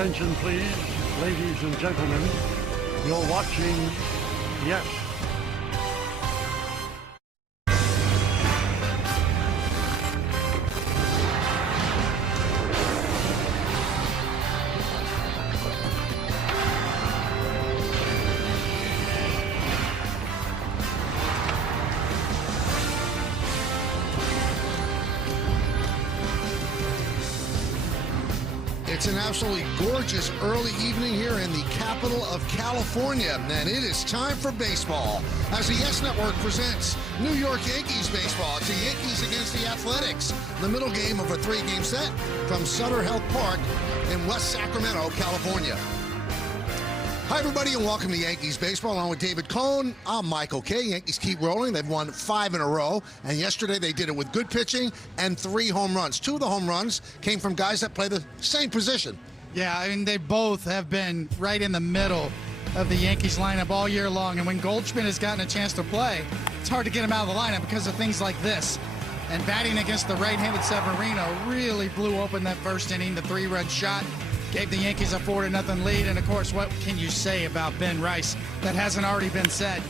Attention please, ladies and gentlemen. You're watching, yes, It's an absolutely gorgeous early evening here in the capital of California, and it is time for baseball as the Yes Network presents New York Yankees baseball. It's the Yankees against the Athletics, the middle game of a three-game set from Sutter Health Park in West Sacramento, California. Hi, everybody, and welcome to Yankees baseball. Along with David Cohn, I'm Michael Kay. Yankees keep rolling. They've won 5 in a row, and yesterday they did it with good pitching and 3 home runs. 2 of the home runs came from guys that play the same position. Yeah, I mean, they both have been right in the middle of the Yankees lineup all year long, and when Goldschmidt has gotten a chance to play, it's hard to get him out of the lineup because of things like this. And batting against the right-handed Severino really blew open that first inning, the 3-run shot. Gave the Yankees a 4-0 lead, and of course, what can you say about Ben Rice that hasn't already been said?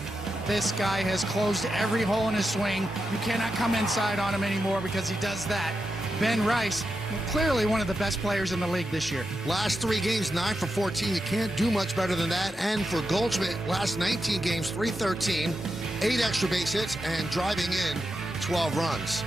This guy has closed every hole in his swing. You cannot come inside on him anymore because he does that. Ben Rice, clearly one of the best players in the league this year. Last 3 games, 9 for 14. You can't do much better than that. And for Goldschmidt, last 19 games, 313, 8 extra base hits, and driving in 12 runs.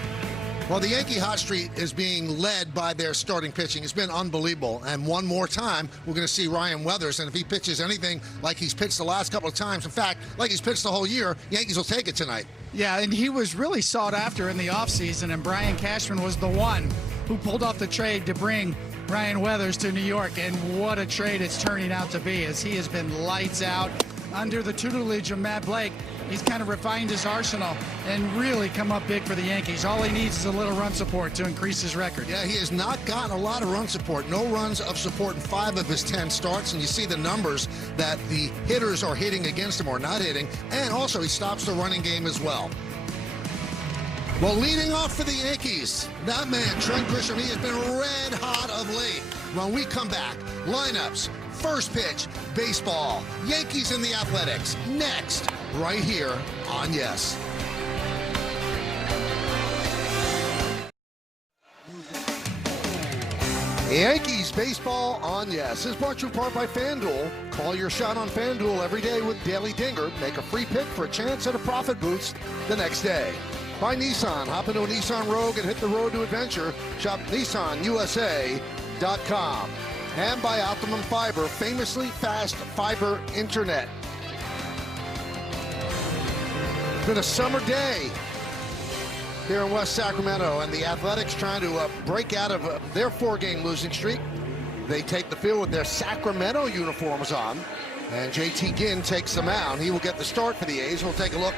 Well, the Yankee hot streak is being led by their starting pitching. It's been unbelievable. And one more time, we're going to see Ryan Weathers. And if he pitches anything like he's pitched the last couple of times, in fact, like he's pitched the whole year, Yankees will take it tonight. Yeah, and he was really sought after in the offseason, and Brian Cashman was the one who pulled off the trade to bring Ryan Weathers to New York. And what a trade it's turning out to be, as he has been lights out under the tutelage of Matt Blake. He's kind of refined his arsenal and really come up big for the Yankees. All he needs is a little run support to increase his record. Yeah, he has not gotten a lot of run support. No runs of support in 5 of his 10 starts, and you see the numbers that the hitters are hitting against him or not hitting, and also he stops the running game as well. Well, leading off for the Yankees, that man, Trent Grisham, he has been red hot of late. When we come back, lineups, first pitch, baseball, Yankees and the Athletics, next, right here on Yes. Yankees baseball on Yes is brought to you in part by FanDuel. Call your shot on FanDuel every day with Daily Dinger. Make a free pick for a chance at a profit boost the next day. By Nissan. Hop into a Nissan Rogue and hit the road to adventure. Shop NissanUSA.com. And by Optimum Fiber, famously fast fiber internet. It's been a summer day here in West Sacramento, and the Athletics trying to break out of their 4-game losing streak. They take the field with their Sacramento uniforms on, and JT Ginn takes the mound. He will get the start for the A's. We'll take a look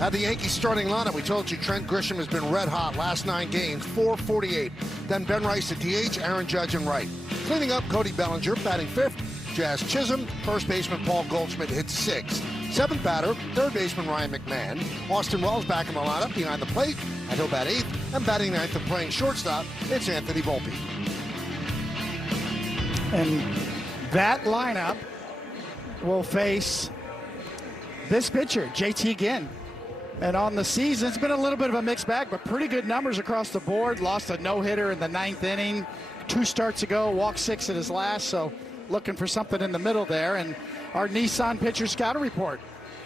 at the Yankees starting lineup. We told you Trent Grisham has been red hot last 9 games, 448. Then Ben Rice at DH, Aaron Judge and right. Cleaning up, Cody Bellinger batting 5th. Jazz Chisholm, first baseman Paul Goldschmidt hits 6th. 7th batter, 3rd baseman Ryan McMahon. Austin Wells back in the lineup behind the plate, and he'll bat 8th. And batting 9th and playing shortstop, it's Anthony Volpe. And that lineup will face this pitcher, JT Ginn. And on the season, it's been a little bit of a mixed bag, but pretty good numbers across the board. Lost a no-hitter in the 9th inning. 2 starts ago, walked 6 at his last, so looking for something in the middle there. And our Nissan pitcher scouting report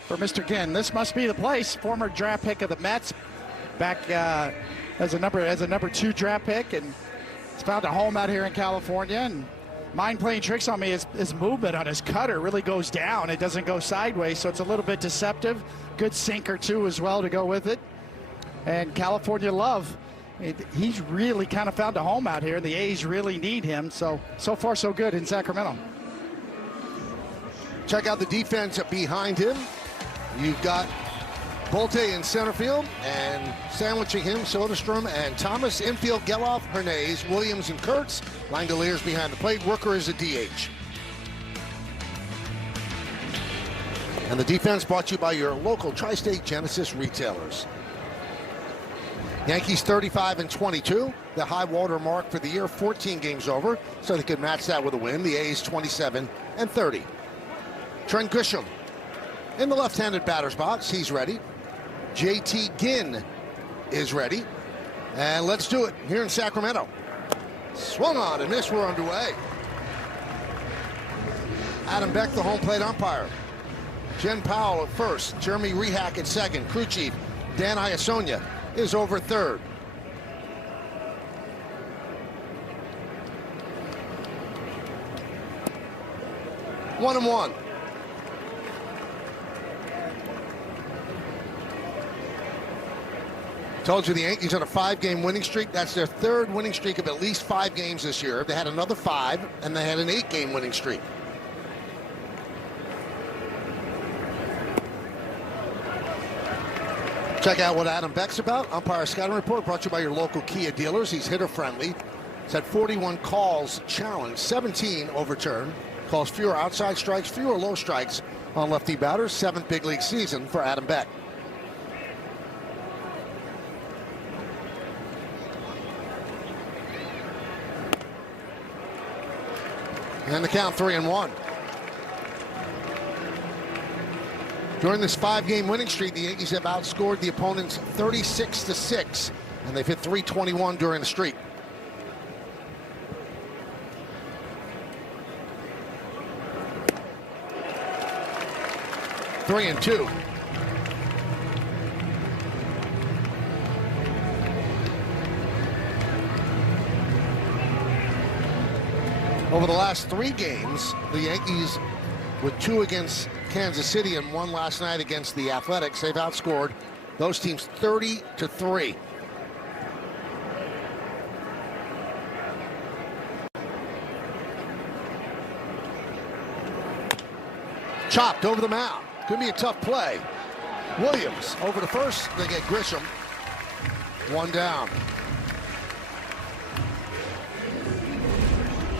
for Mr. Ginn. This must be the place. Former draft pick of the Mets, back as a number 2 draft pick, and he's found a home out here in California. And mind playing tricks on me. His movement on his cutter really goes down. It doesn't go sideways, so it's a little bit deceptive. Good sinker too as well to go with it. And California love. He's really kind of found a home out here. The A's really need him. So far so good in Sacramento. Check out the defense behind him. You've got Volte in center field, and sandwiching him, Soderstrom and Thomas. Infield, Geloff, Hernandez, Williams, and Kurtz. Langoliers behind the plate. Rooker is a DH. And the defense brought to you by your local Tri-State Genesis retailers. Yankees 35-22, the high water mark for the year, 14 games over, so they could match that with a win. The A's 27-30. Trent Grisham in the left-handed batter's box. He's ready. JT Ginn is ready. And let's do it here in Sacramento. Swung on and missed. We're underway. Adam Beck, the home plate umpire. Jen Powell at first. Jeremy Rehack at second. Crew chief Dan Iasonia is over third. One and one. Told you the Yankees on a 5-game winning streak. That's their third winning streak of at least 5 games this year. They had another 5, and they had an 8-game winning streak. Check out what Adam Beck's about. Umpire Scouting Report brought to you by your local Kia dealers. He's hitter friendly. He's had 41 calls challenged, 17 overturned. Calls fewer outside strikes, fewer low strikes on lefty batters. 7th big league season for Adam Beck. And the count 3-1. During this 5-game winning streak, the Yankees have outscored the opponents 36-6, and they've hit .321 during the streak. Three and two. Over the last 3 games, the Yankees, with 2 against Kansas City and 1 last night against the Athletics, they've outscored those teams 30-3. Chopped over the mound. Could be a tough play. Williams over to first. They get Grisham. 1 down.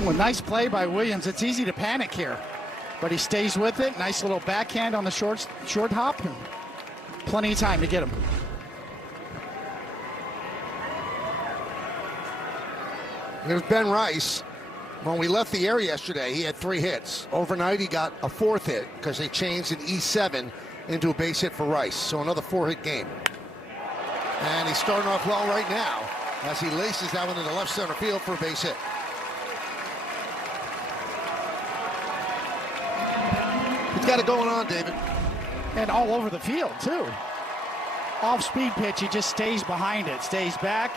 Well, nice play by Williams. It's easy to panic here, but he stays with it. Nice little backhand on the short hop. And plenty of time to get him. Here's Ben Rice. When we left the area yesterday, he had 3 hits. Overnight, he got a 4th hit because they changed an E7 into a base hit for Rice. So another 4-hit game. And he's starting off well right now as he laces that one into left center field for a base hit. He's got it going on, David. And all over the field, too. Off-speed pitch, he just stays behind it, stays back.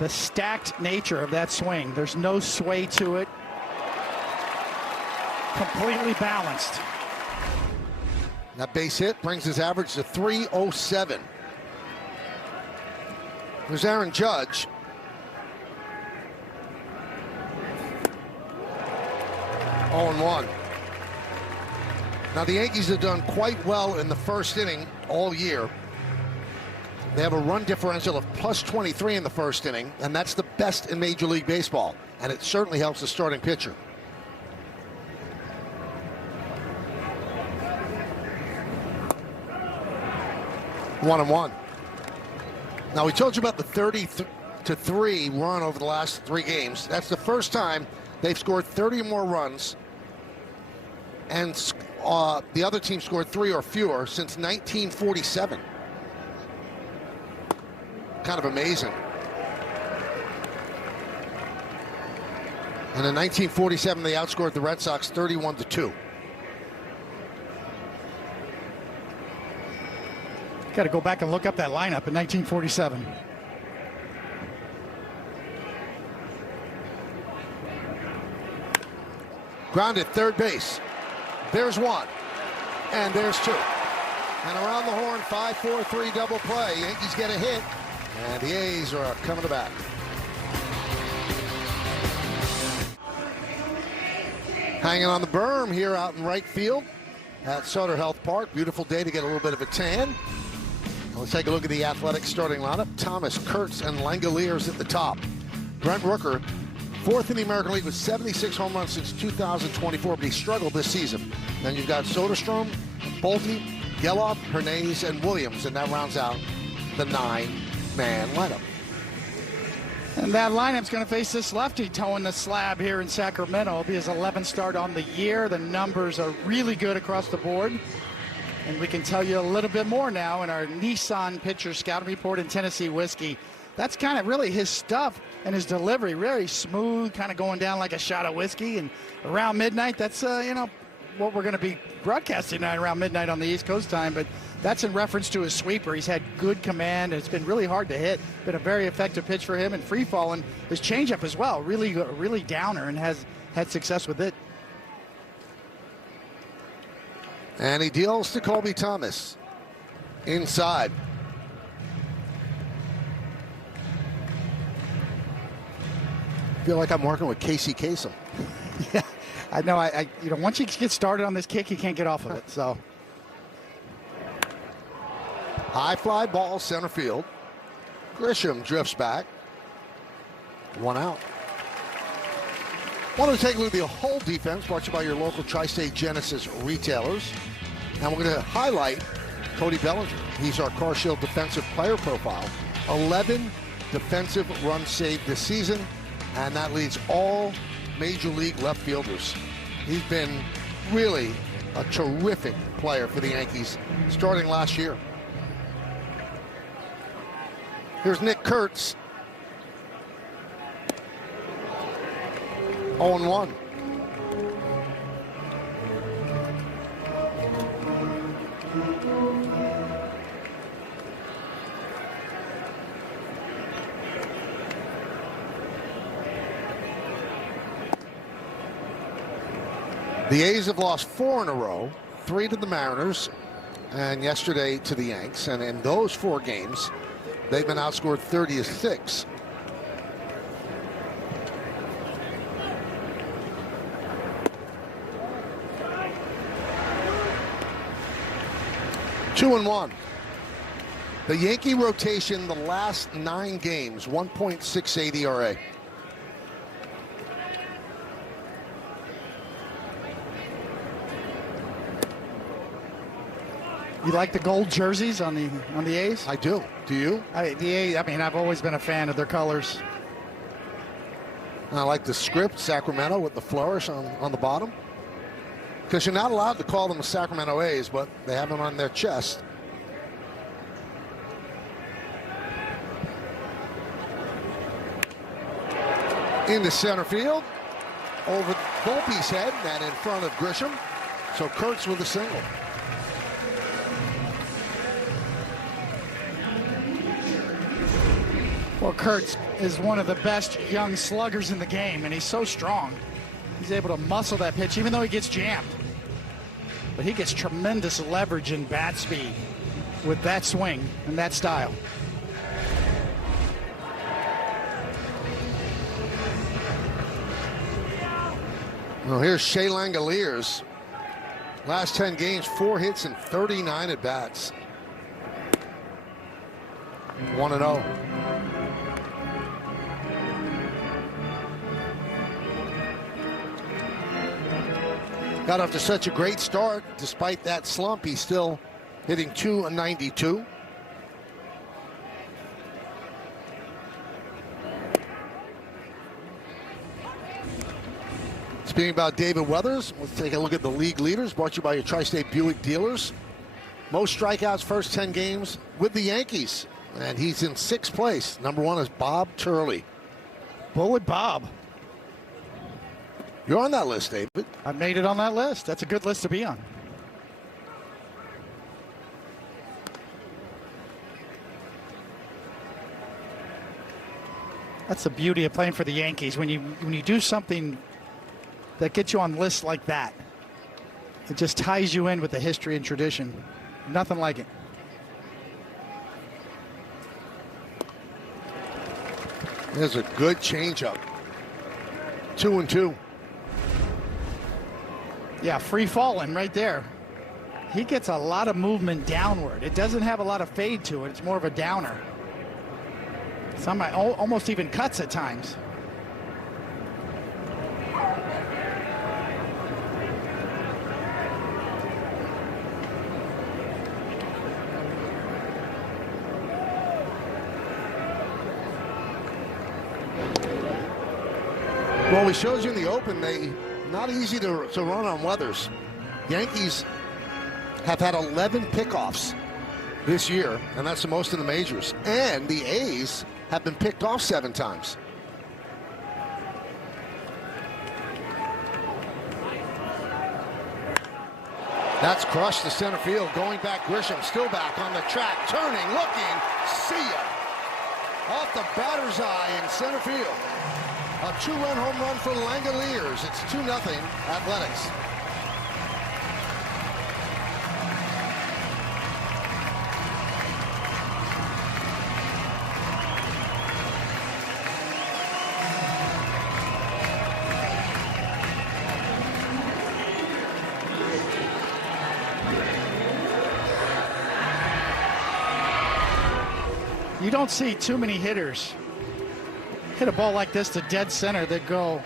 The stacked nature of that swing. There's no sway to it. Completely balanced. That base hit brings his average to .307. There's Aaron Judge. Oh, 0-1. Now the Yankees have done quite well in the first inning all year. They have a run differential of +23 in the first inning, and that's the best in Major League Baseball. And it certainly helps the starting pitcher. One and one. Now we told you about the 30-3 run over the last 3 games. That's the first time they've scored 30 or more runs, and the other team scored 3 or fewer since 1947. Kind of amazing. And in 1947, they outscored the Red Sox 31-2. Got to go back and look up that lineup in 1947. Grounded third base. There's 1. And there's 2. And around the horn, 5-4-3 double play. Yankees get a hit. And the A's are coming to bat. Hanging on the berm here out in right field at Sutter Health Park. Beautiful day to get a little bit of a tan. Let's take a look at the Athletics starting lineup. Thomas, Kurtz, and Langoliers at the top. Brent Rooker, 4th in the American League with 76 home runs since 2024, but he struggled this season. Then you've got Soderstrom, Bolte, Geloff, Hernandez, and Williams, and that rounds out the 9-man lineup. And that lineup's going to face this lefty towing the slab here in Sacramento. It'll be his 11th start on the year. The numbers are really good across the board. And we can tell you a little bit more now in our Nissan pitcher scouting report in Tennessee Whiskey. That's kind of really his stuff and his delivery. Really smooth, kind of going down like a shot of whiskey. And around midnight, that's, what we're going to be broadcasting tonight around midnight on the East Coast time. But that's in reference to his sweeper. He's had good command, and it's been really hard to hit. Been a very effective pitch for him, and free falling. His changeup as well, really downer, and has had success with it. And he deals to Colby Thomas inside. I feel like I'm working with Casey Kasem. Yeah, I know. Once you get started on this kick, you can't get off of it. So. High fly ball, center field. Grisham drifts back. 1 out. Want to take a look at the whole defense, brought to you by your local Tri-State Genesis retailers. And we're going to highlight Cody Bellinger. He's our Car Shield defensive player profile. 11 defensive runs saved this season, and that leads all Major League left fielders. He's been really a terrific player for the Yankees starting last year. Here's Nick Kurtz. 0-1. The A's have lost 4 in a row, 3 to the Mariners, and yesterday to the Yanks. And in those 4 games, they've been outscored 30-6. Two and 1. The Yankee rotation the last 9 games, 1.68 ERA. You like the gold jerseys on the A's? I do. Do you? The A's. I've always been a fan of their colors. And I like the script, Sacramento, with the flourish on the bottom. Because you're not allowed to call them the Sacramento A's, but they have them on their chest. Into center field, over Volpe's head, and in front of Grisham. So Kurtz with a single. Well, Kurtz is one of the best young sluggers in the game, and he's so strong. He's able to muscle that pitch, even though he gets jammed. But he gets tremendous leverage and bat speed with that swing and that style. Well, here's Shea Langoliers. Last 10 games, 4 hits and 39 at bats. 1-0. Got off to such a great start. Despite that slump, he's still hitting .292. Speaking about David Weathers, let's take a look at the league leaders, brought to you by your Tri-State Buick dealers. Most strikeouts first 10 games with the Yankees, and he's in 6th place. Number 1 is Bob Turley. Bullet Bob. You're on that list, David. I made it on that list. That's a good list to be on. That's the beauty of playing for the Yankees. When you do something that gets you on lists like that, it just ties you in with the history and tradition. Nothing like it. There's a good changeup. 2-2. Yeah, free falling right there. He gets a lot of movement downward. It doesn't have a lot of fade to it. It's more of a downer. Some almost even cuts at times. Well, he shows you in the open, they not easy to run on Weathers. Yankees have had 11 pickoffs this year, and that's the most in the majors. And the A's have been picked off 7 times. That's crushed to center field. Going back, Grisham still back on the track, turning, looking, see ya. Off the batter's eye in center field. A 2-run home run for the Langoliers. It's 2-0 Athletics. You don't see too many hitters hit a ball like this to dead center that go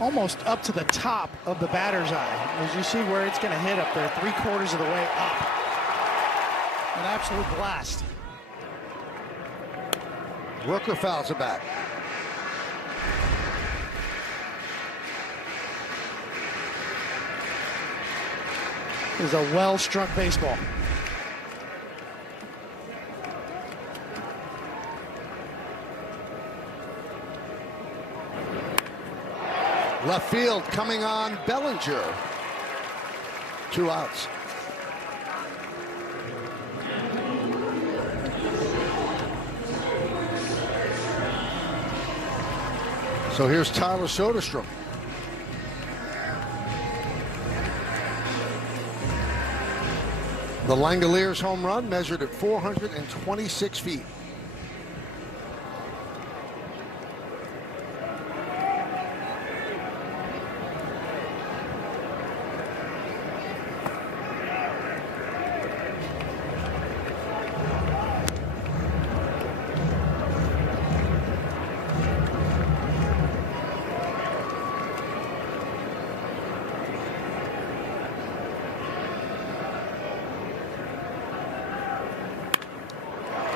almost up to the top of the batter's eye. As you see where it's going to hit up there, 3/4 of the way up. An absolute blast. Rooker fouls it back. It is a well-struck baseball. Left field coming on Bellinger. 2 outs. So here's Tyler Soderstrom. The Langoliers home run measured at 426 feet.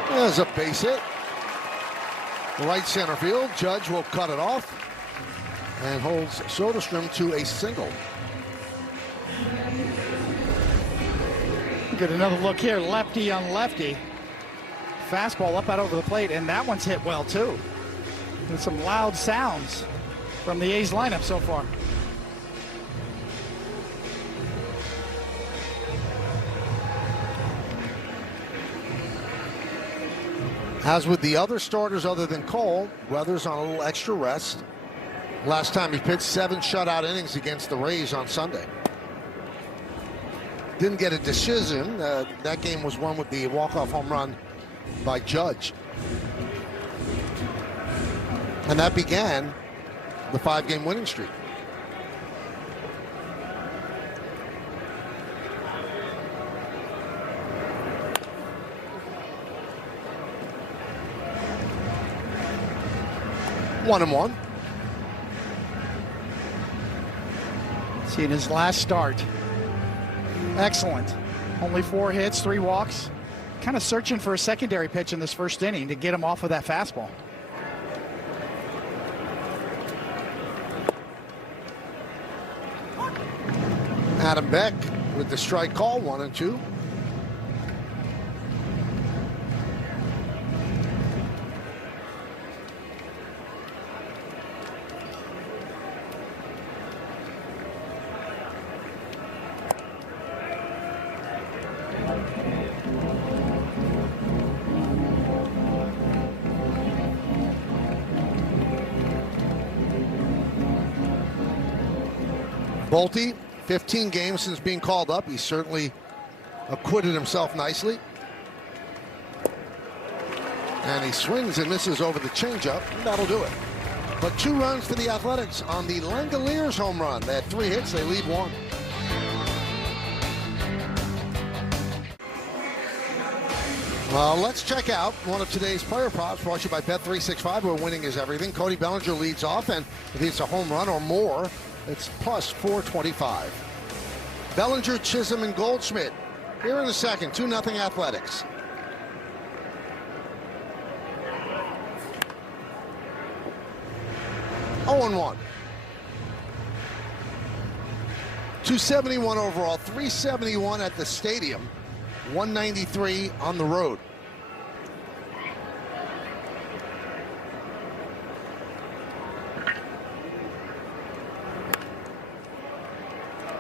There's a base hit. Right center field. Judge will cut it off and holds Soderstrom to a single. Get another look here. Lefty on lefty. Fastball up out over the plate, and that one's hit well too. And some loud sounds from the A's lineup so far. As with the other starters other than Cole, Weathers on a little extra rest. Last time he pitched 7 shutout innings against the Rays on Sunday. Didn't get a decision. That game was won with the walk-off home run by Judge. And that began the 5-game winning streak. One and one. See, in his last start, excellent. Only 4 hits, 3 walks. Kind of searching for a secondary pitch in this first inning to get him off of that fastball. Adam Beck with the strike call, 1-2. Bolte, 15 games since being called up. He certainly acquitted himself nicely. And he swings and misses over the changeup, and that'll do it. But 2 runs for the Athletics on the Langoliers home run. They had 3 hits, they leave 1. Well, let's check out one of today's player props brought to you by Bet365, where winning is everything. Cody Bellinger leads off, and if it's a home run or more, it's plus 425. Bellinger, Chisholm, and Goldschmidt here in the second. 2-0 Athletics. 0-1. 271 overall, 371 at the stadium, 193 on the road.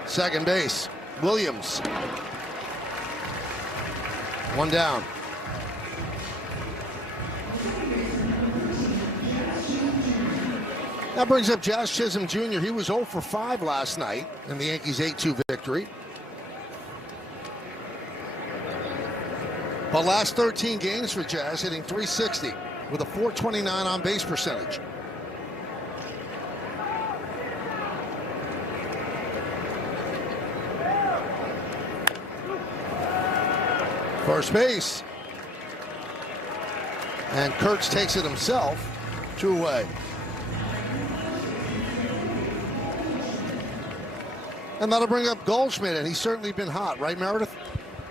Second base, Williams. One down. That brings up Jazz Chisholm Jr. He was 0 for 5 last night in the Yankees' 8-2 victory. But last 13 games for Jazz, hitting .360 with a .429 on-base percentage. First base. And Kurtz takes it himself. 2 away. And that'll bring up Goldschmidt, and he's certainly been hot, right, Meredith?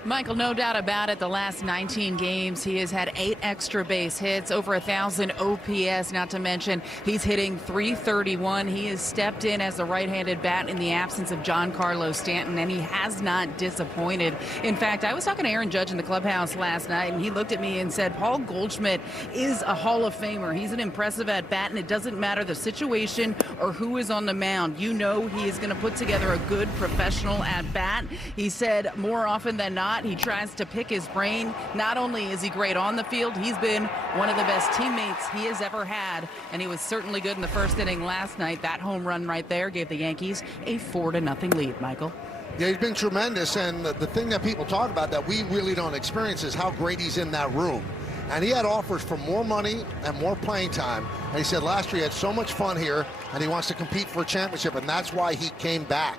Michael, no doubt about it. The last 19 games, he has had 8 extra base hits, over 1,000 OPS, not to mention he's hitting .331. He has stepped in as a right-handed bat in the absence of Giancarlo Stanton, and he has not disappointed. In fact, I was talking to Aaron Judge in the clubhouse last night, and he looked at me and said, Paul Goldschmidt is a Hall of Famer. He's an impressive at-bat, and it doesn't matter the situation or who is on the mound. You know he is going to put together a good professional at-bat. He said more often than not, he tries to pick his brain. Not only is he great on the field, he's been one of the best teammates he has ever had, and he was certainly good in the first inning last night. That home run right there gave the Yankees a 4-0 lead, Michael. Yeah, he's been tremendous, and the thing that people talk about that we really don't experience is how great he's in that room. And he had offers for more money and more playing time, and he said last year he had so much fun here, and he wants to compete for a championship, and that's why he came back.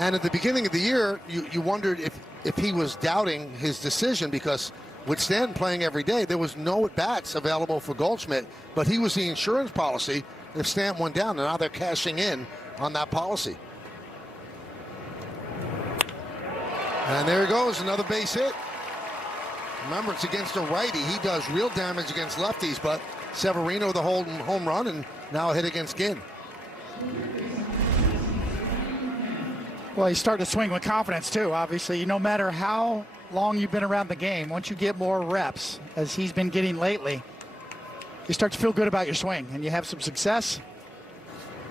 And at the beginning of the year, you wondered if he was doubting his decision, because with Stanton playing every day, there was no at-bats available for Goldschmidt, but he was the insurance policy if Stanton went down, and now they're cashing in on that policy. And there he goes, another base hit. Remember, it's against a righty. He does real damage against lefties, but Severino the home run, and now a hit against Ginn. Well, he's starting to swing with confidence, too, obviously. No matter how long you've been around the game, once you get more reps, as he's been getting lately, you start to feel good about your swing, and you have some success,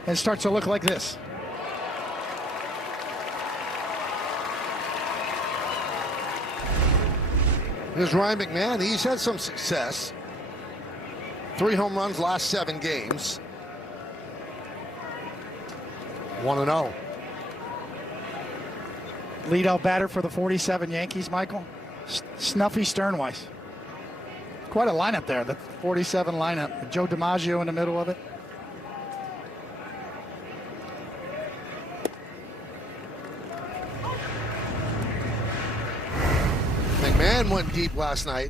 and it starts to look like this. Here's Ryan McMahon. He's had some success. 3 home runs last 7 games. 1-0. Leadoff batter for the 47 Yankees, Michael. Snuffy Sternweiss. Quite a lineup there, the 47 lineup. With Joe DiMaggio in the middle of it. McMahon went deep last night,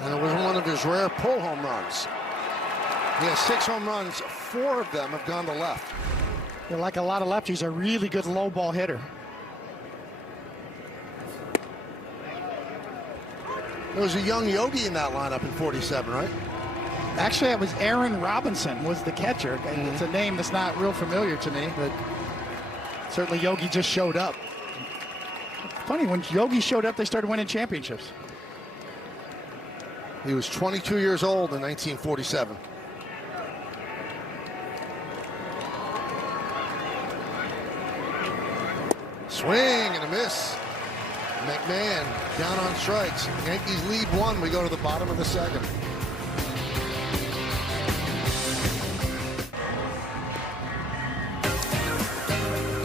and it was one of his rare pull home runs. He has 6 home runs, 4 of them have gone to left. You're like a lot of lefties, a really good low ball hitter. There was a young Yogi in that lineup in 47, right? Actually, it was Aaron Robinson was the catcher. And it's a name that's not real familiar to me, but certainly Yogi just showed up. Funny, when Yogi showed up, they started winning championships. He was 22 years old in 1947. Swing and a miss. McMahon down on strikes. Yankees lead 1. We go to the bottom of the 2nd.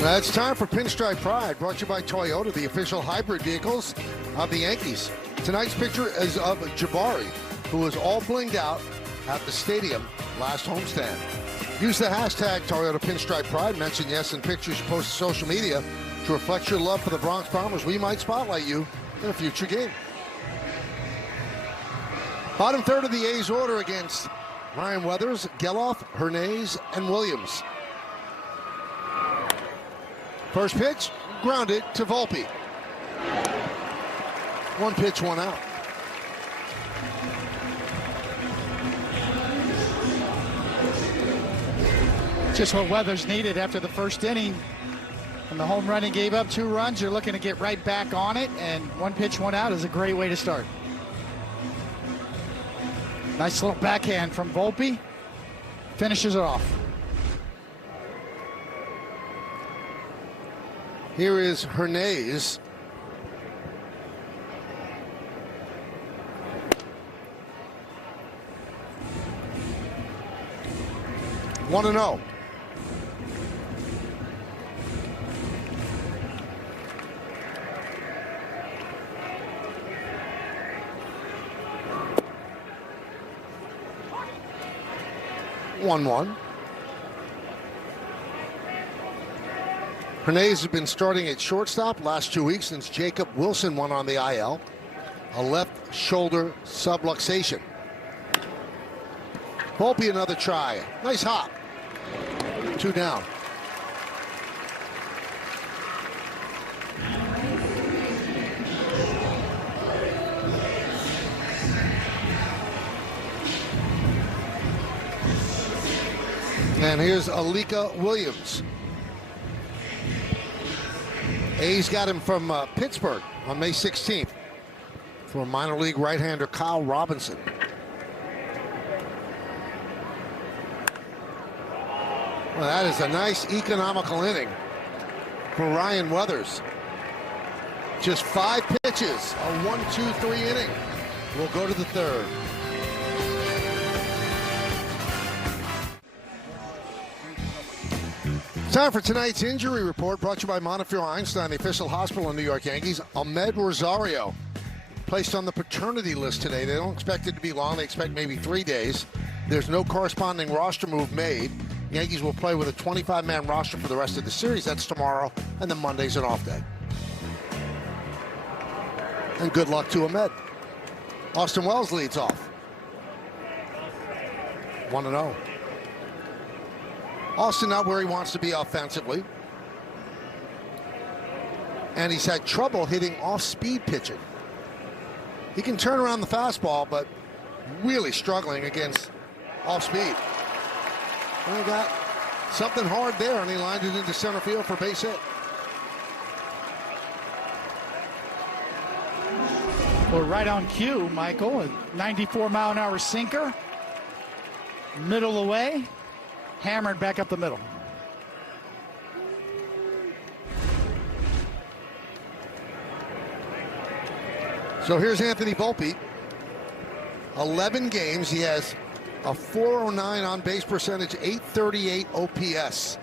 Now it's time for Pinstripe Pride, brought to you by Toyota, the official hybrid vehicles of the Yankees. Tonight's picture is of Jabari, who was all blinged out at the stadium last homestand. Use the hashtag Toyota Pinstripe Pride. Mention yes in pictures you post to social media to reflect your love for the Bronx Bombers. We might spotlight you in a future game. Bottom third of the A's order against Ryan Weathers, Geloff, Hernandez, and Williams. First pitch, grounded to Volpe. 1 pitch, 1 out. Just what Weathers needed after the first inning. And the home run, he gave up 2 runs. You're looking to get right back on it, and 1 pitch, 1 out is a great way to start. Nice little backhand from Volpe. Finishes it off. Here is Hernandez. One and 0. One. Hernandez has been starting at shortstop last 2 weeks since Jacob Wilson went on the IL. A left shoulder subluxation. Volpe another try. Nice hop. 2 down. And here's Alika Williams. A's got him from Pittsburgh on May 16th for minor league right-hander Kyle Robinson. Well, that is a nice economical inning for Ryan Weathers. Just 5 pitches, a 1-2-3 inning. We'll go to the 3rd. Time for tonight's injury report, brought to you by Montefiore Einstein, the official hospital of New York Yankees. Ahmed Rosario placed on the paternity list today. They don't expect it to be long. They expect maybe 3 days. There's no corresponding roster move made. Yankees will play with a 25-man roster for the rest of the series. That's tomorrow, and then Monday's an off day. And good luck to Ahmed. Austin Wells leads off. 1-0. Austin not where he wants to be offensively. And he's had trouble hitting off-speed pitching. He can turn around the fastball, but really struggling against off-speed. And he got something hard there, and he lined it into center field for base hit. We're right on cue, Michael. A 94-mile-an-hour sinker. Middle away. Hammered back up the middle. So here's Anthony Volpe. 11 games. He has a .409 on base percentage, .838 OPS.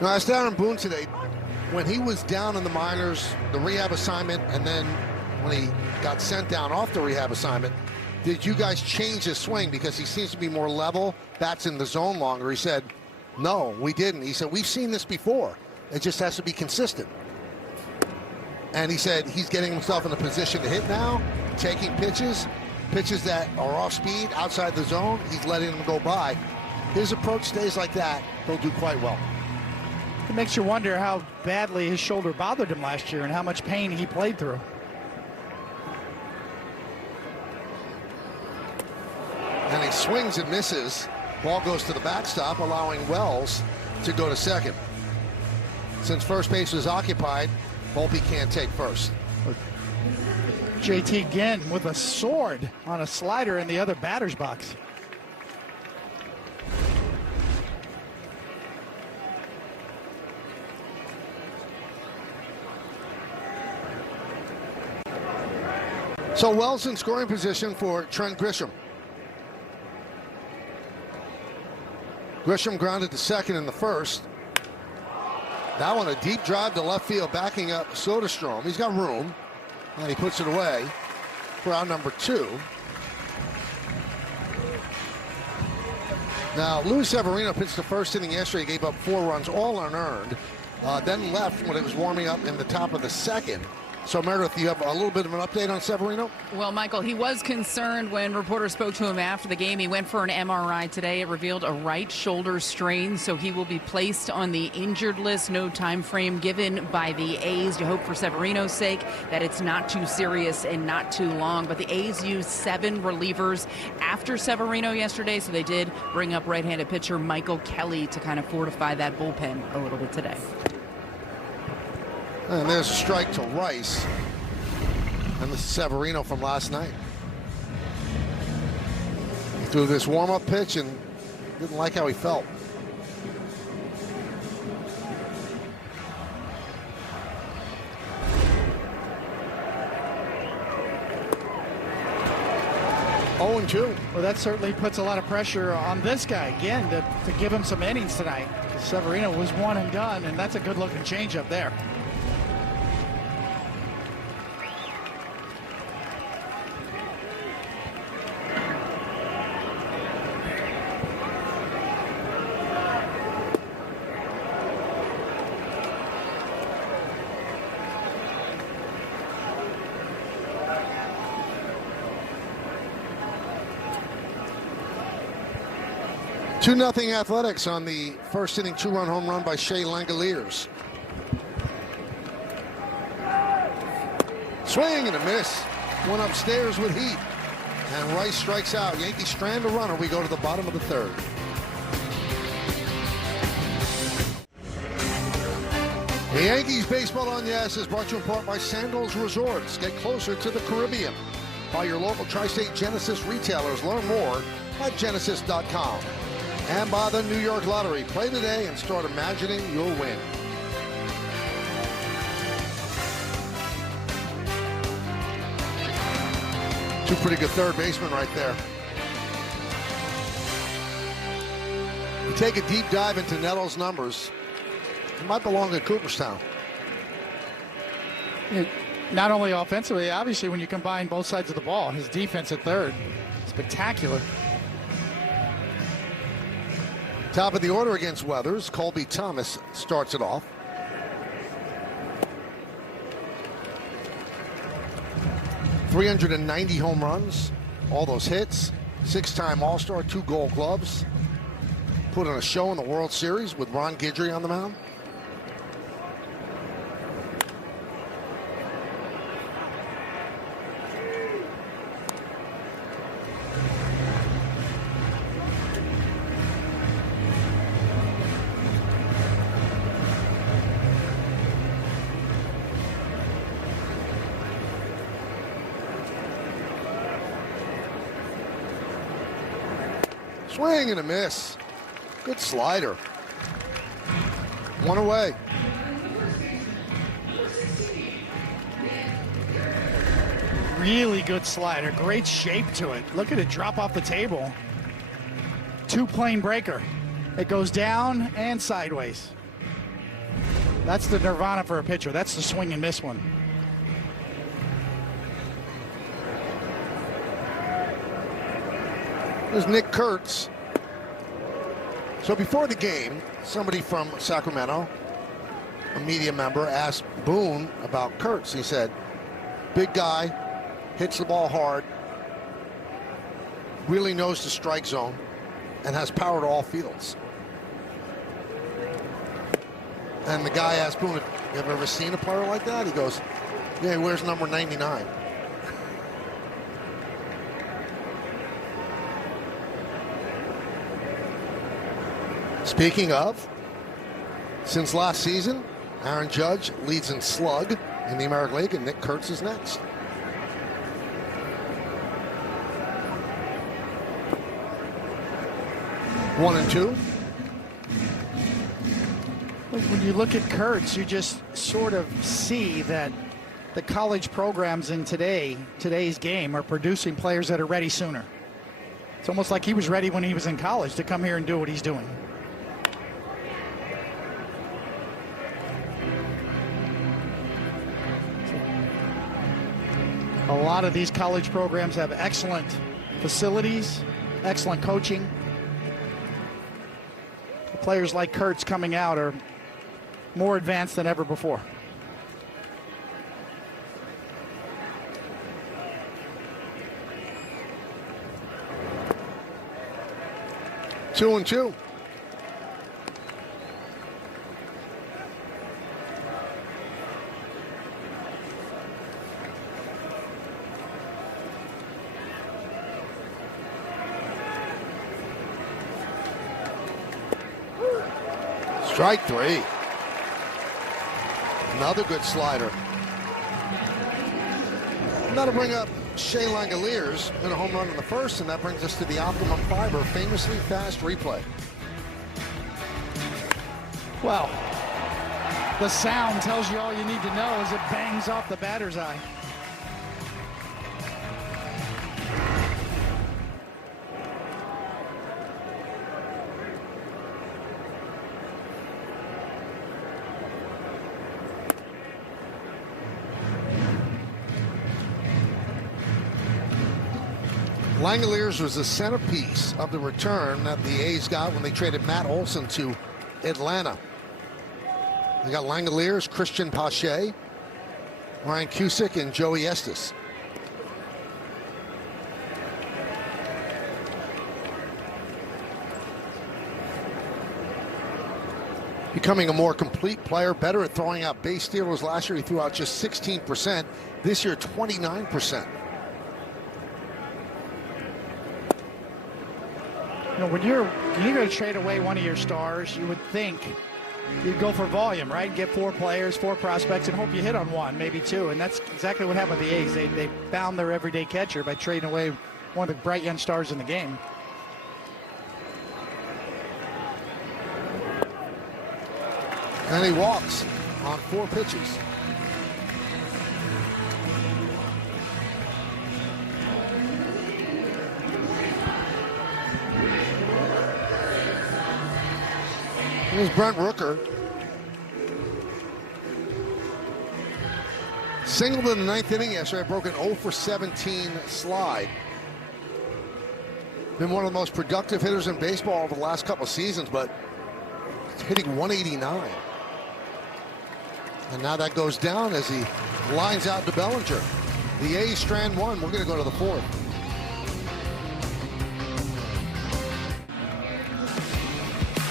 Now, I asked Aaron Boone today, when he was down in the minors, the rehab assignment, and then when he got sent down off the rehab assignment, did you guys change his swing because he seems to be more level, bats in the zone longer? He said, no, we didn't. He said, we've seen this before. It just has to be consistent. And he said he's getting himself in a position to hit now, taking pitches that are off speed, outside the zone. He's letting them go by. His approach stays like that, he'll do quite well. It makes you wonder how badly his shoulder bothered him last year and how much pain he played through. And he swings and misses. Ball goes to the backstop, allowing Wells to go to second. Since first base was occupied, Volpe can't take first. JT again with a sword on a slider in the other batter's box. So Wells in scoring position for Trent Grisham. Grisham grounded to second in the first. That one a deep drive to left field, backing up Soderstrom. He's got room, and he puts it away for out number 2. Now, Luis Severino pitched the first inning yesterday, gave up 4 runs, all unearned, then left when it was warming up in the top of the second. So, Meredith, you have a little bit of an update on Severino? Well, Michael, he was concerned when reporters spoke to him after the game. He went for an MRI today. It revealed a right shoulder strain, so he will be placed on the injured list. No time frame given by the A's. You hope for Severino's sake that it's not too serious and not too long. But the A's used 7 relievers after Severino yesterday, so they did bring up right-handed pitcher Michael Kelly to kind of fortify that bullpen a little bit today. And there's a strike to Rice. And this is Severino from last night. He threw this warm-up pitch and didn't like how he felt. Oh, and 2. Well, that certainly puts a lot of pressure on this guy again to give him some innings tonight. Severino was one and done, and that's a good-looking changeup there. Two 2-0 Athletics on the first inning 2-run home run by Shea Langoliers. Swing and a miss. One upstairs with heat. And Rice strikes out. Yankees strand a runner. We go to the bottom of the 3rd. The Yankees Baseball on Yes is brought to you in part by Sandals Resorts. Get closer to the Caribbean. By your local Tri-State Genesis retailers. Learn more at genesis.com. And by the New York Lottery. Play today and start imagining you'll win. Two pretty good third basemen right there. You take a deep dive into Nettles' numbers. He might belong in Cooperstown. Not only offensively, obviously when you combine both sides of the ball, his defense at third, spectacular. Top of the order against Weathers. Colby Thomas starts it off. .390 home runs, all those hits, 6-time All-Star, 2 Gold Gloves. Put on a show in the World Series with Ron Guidry on the mound. Swing and a miss. Good slider. One away. Really good slider. Great shape to it. Look at it drop off the table. 2-plane breaker. It goes down and sideways. That's the nirvana for a pitcher. That's the swing and miss one. There's Nick Kurtz. So before the game, somebody from Sacramento, a media member, asked Boone about Kurtz. He said, big guy, hits the ball hard, really knows the strike zone, and has power to all fields. And the guy asked Boone, have you ever seen a player like that? He goes, yeah, he wears number 99. Speaking of, since last season, Aaron Judge leads in slug in the American League, and Nick Kurtz is next. One and two. When you look at Kurtz, you just sort of see that the college programs in today's game are producing players that are ready sooner. It's almost like he was ready when he was in college to come here and do what he's doing. A lot of these college programs have excellent facilities, excellent coaching. Players like Kurtz coming out are more advanced than ever before. 2-2. Strike three. Another good slider. Now to bring up Shea Langoliers in a home run in the first, and that brings us to the Optimum Fiber famously fast replay. Well, the sound tells you all you need to know as it bangs off the batter's eye. Langoliers was the centerpiece of the return that the A's got when they traded Matt Olson to Atlanta. They got Langoliers, Christian Pache, Ryan Cusick, and Joey Estes. Becoming a more complete player, better at throwing out base stealers. Last year he threw out just 16%. This year 29%. You know, when you're going to trade away one of your stars, you would think you'd go for volume, right? Get 4 players, 4 prospects, and hope you hit on 1, maybe 2. And that's exactly what happened with the A's. They found their everyday catcher by trading away one of the bright young stars in the game. And he walks on 4 pitches. Here's Brent Rooker. Singled in the 9th inning yesterday, broke an 0 for 17 slide. Been one of the most productive hitters in baseball over the last couple of seasons, but hitting 189. And now that goes down as he lines out to Bellinger. The A's strand 1. We're going to go to the 4th.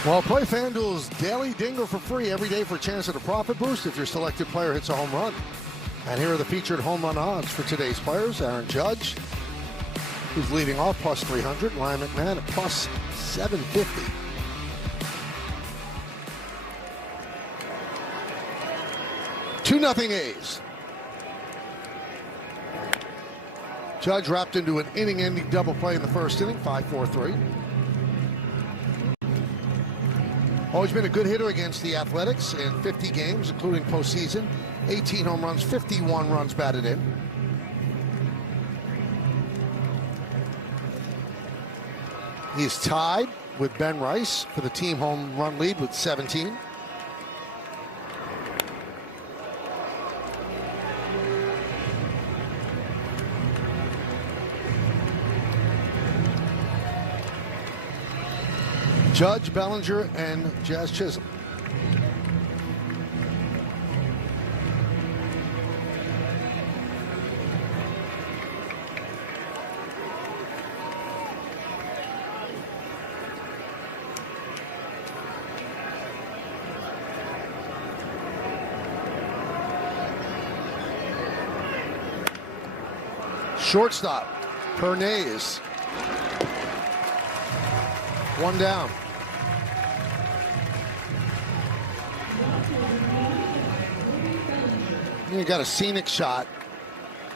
Well, play FanDuel's Daily Dingle for free every day for a chance at a profit boost if your selected player hits a home run. And here are the featured home run odds for today's players. Aaron Judge, who's leading off, plus 300. Ryan McMahon at plus 750. Two 2-0 A's. Judge wrapped into an inning-ending double play in the first inning, 5-4-3. Always been a good hitter against the Athletics in 50 games, including postseason. 18 home runs, 51 runs batted in. He's tied with Ben Rice for the team home run lead with 17. Judge, Bellinger, and Jazz Chisholm. Shortstop, Pernays. One down. You got a scenic shot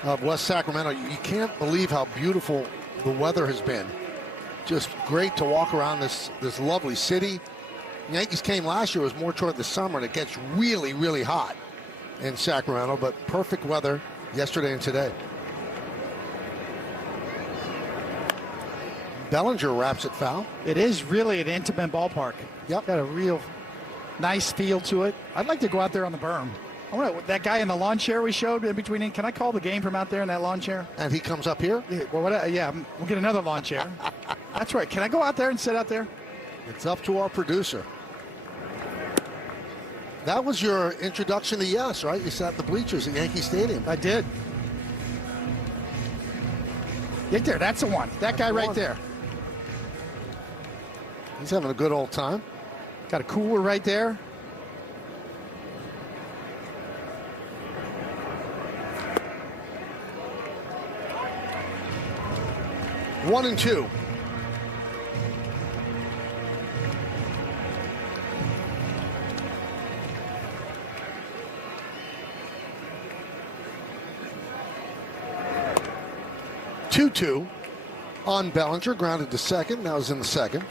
of West Sacramento. You can't believe how beautiful the weather has been. Just great to walk around this lovely city. Yankees came last year, it was more toward the summer, and it gets really, really hot in Sacramento, but perfect weather yesterday and today. Bellinger wraps it foul. It is really an intimate ballpark. Yep. Got a real nice feel to it. I'd like to go out there on the berm. I want that guy in the lawn chair we showed in between. Can I call the game from out there in that lawn chair? And he comes up here? Yeah, well, yeah, we'll get another lawn chair. That's right. Can I go out there and sit out there? It's up to our producer. That was your introduction to Yes, right? You sat at the bleachers at Yankee Stadium. I did. Right there. That's the one. That guy right there. He's having a good old time. Got a cooler right there. One and two. Two on Bellinger, grounded to second. Now he's in the second.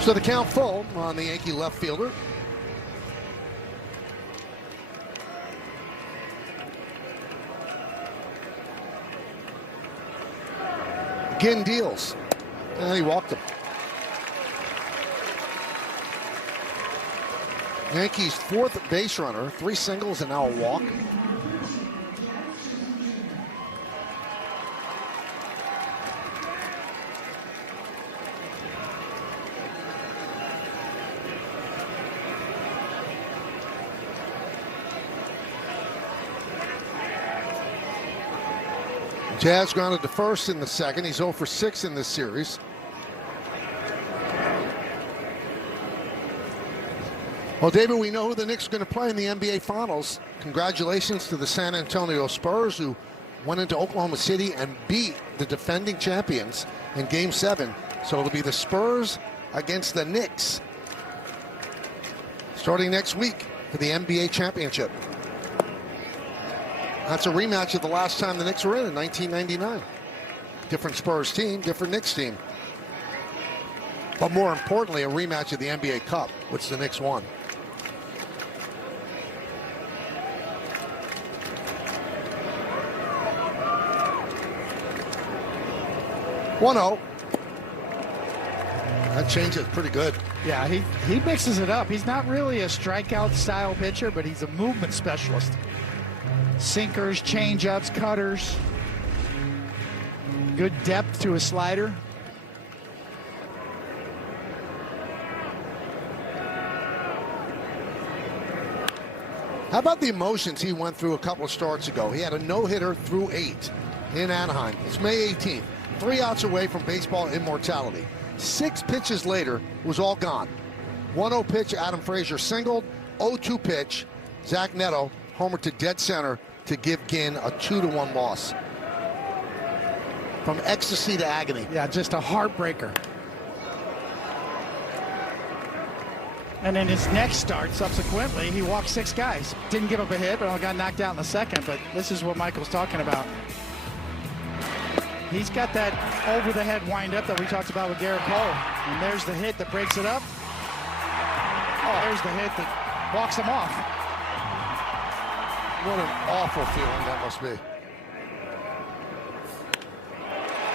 So the count full on the Yankee left fielder. Ginn deals, and he walked him. Yankees' fourth base runner, 3 singles and now a walk. Jazz grounded to first in the second. He's 0 for 6 in this series. Well, David, we know who the Knicks are going to play in the NBA Finals. Congratulations to the San Antonio Spurs, who went into Oklahoma City and beat the defending champions in Game 7. So it'll be the Spurs against the Knicks starting next week for the NBA Championship. That's a rematch of the last time the Knicks were in 1999. Different Spurs team, different Knicks team. But more importantly, a rematch of the NBA Cup, which the Knicks won. One-0. That change is pretty good. Yeah, he mixes it up. He's not really a strikeout style pitcher, but he's a movement specialist. Sinkers, changeups, cutters. Good depth to a slider. How about the emotions he went through a couple of starts ago? He had a no-hitter through 8 in Anaheim. It's May 18th. 3 outs away from baseball immortality. 6 pitches later, it was all gone. 1-0 pitch, Adam Frazier singled. 0-2 pitch, Zach Neto homered to dead center to give Ginn a 2-1 loss. From ecstasy to agony. Yeah, just a heartbreaker. And in his next start, subsequently, he walked 6 guys. Didn't give up a hit, but got knocked out in the second. But this is what Michael's talking about. He's got that over-the-head wind-up that we talked about with Garrett Cole. And there's the hit that breaks it up. Oh, there's the hit that walks him off. What an awful feeling that must be.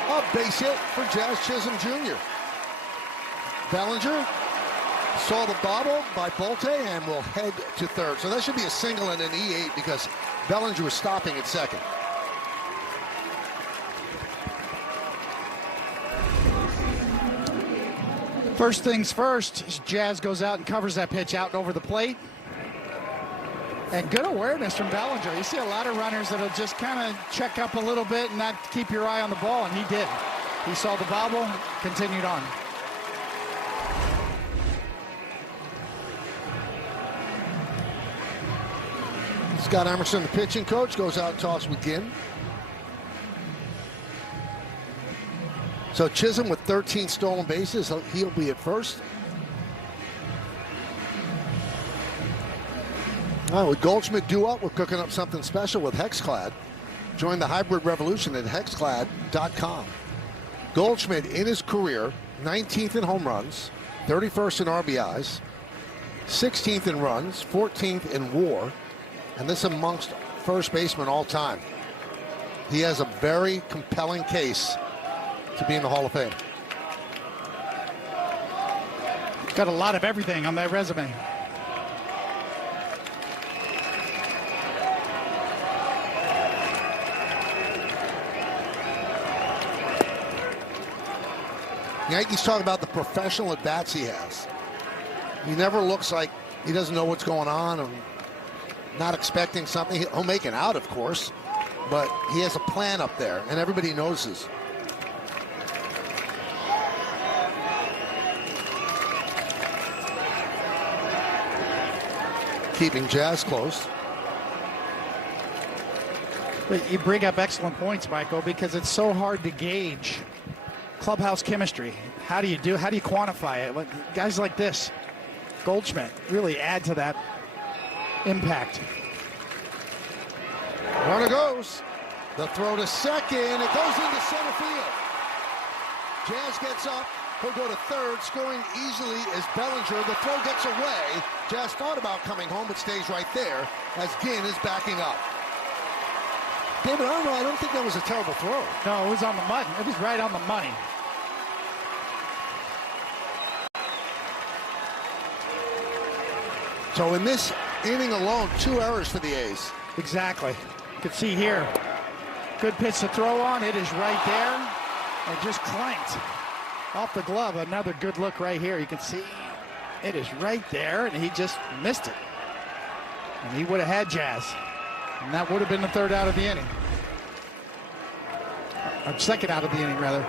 A base hit for Jazz Chisholm Jr. Bellinger saw the bobble by Bolte and will head to third. So that should be a single and an E8 because Bellinger was stopping at second. First things first, Jazz goes out and covers that pitch out and over the plate. And good awareness from Bellinger. You see a lot of runners that'll just kind of check up a little bit and not keep your eye on the ball, and he did. He saw the bobble, continued on. Scott Emerson, the pitching coach, goes out and talks with Ginn. So Chisholm with 13 stolen bases, he'll be at first. All right, with Goldschmidt due up, we're cooking up something special with Hexclad. Join the hybrid revolution at hexclad.com. Goldschmidt in his career, 19th in home runs, 31st in RBIs, 16th in runs, 14th in WAR, and this amongst first basemen all time. He has a very compelling case to be in the Hall of Fame. Got a lot of everything on that resume. Yankees talk about the professional at-bats he has. He never looks like he doesn't know what's going on and not expecting something. He'll make an out, of course, but he has a plan up there, and everybody knows this. Keeping Jazz close. But you bring up excellent points, Michael, because it's so hard to gauge clubhouse chemistry. How do you quantify it? Guys like this, Goldschmidt, really add to that impact. Runner goes. The throw to second. It goes into center field. Jazz gets up. He'll go to third, scoring easily as Bellinger. The throw gets away. Jazz thought about coming home, but stays right there as Ginn is backing up. David, I don't think that was a terrible throw. No, it was on the money. It was right on the money. So in this inning alone, 2 errors for the A's. Exactly. You can see here. Good pitch to throw on. It is right there. And just clanked off the glove. Another good look right here. You can see it is right there, and he just missed it. And he would have had Jazz. And that would have been the third out of the inning. Or second out of the inning, rather.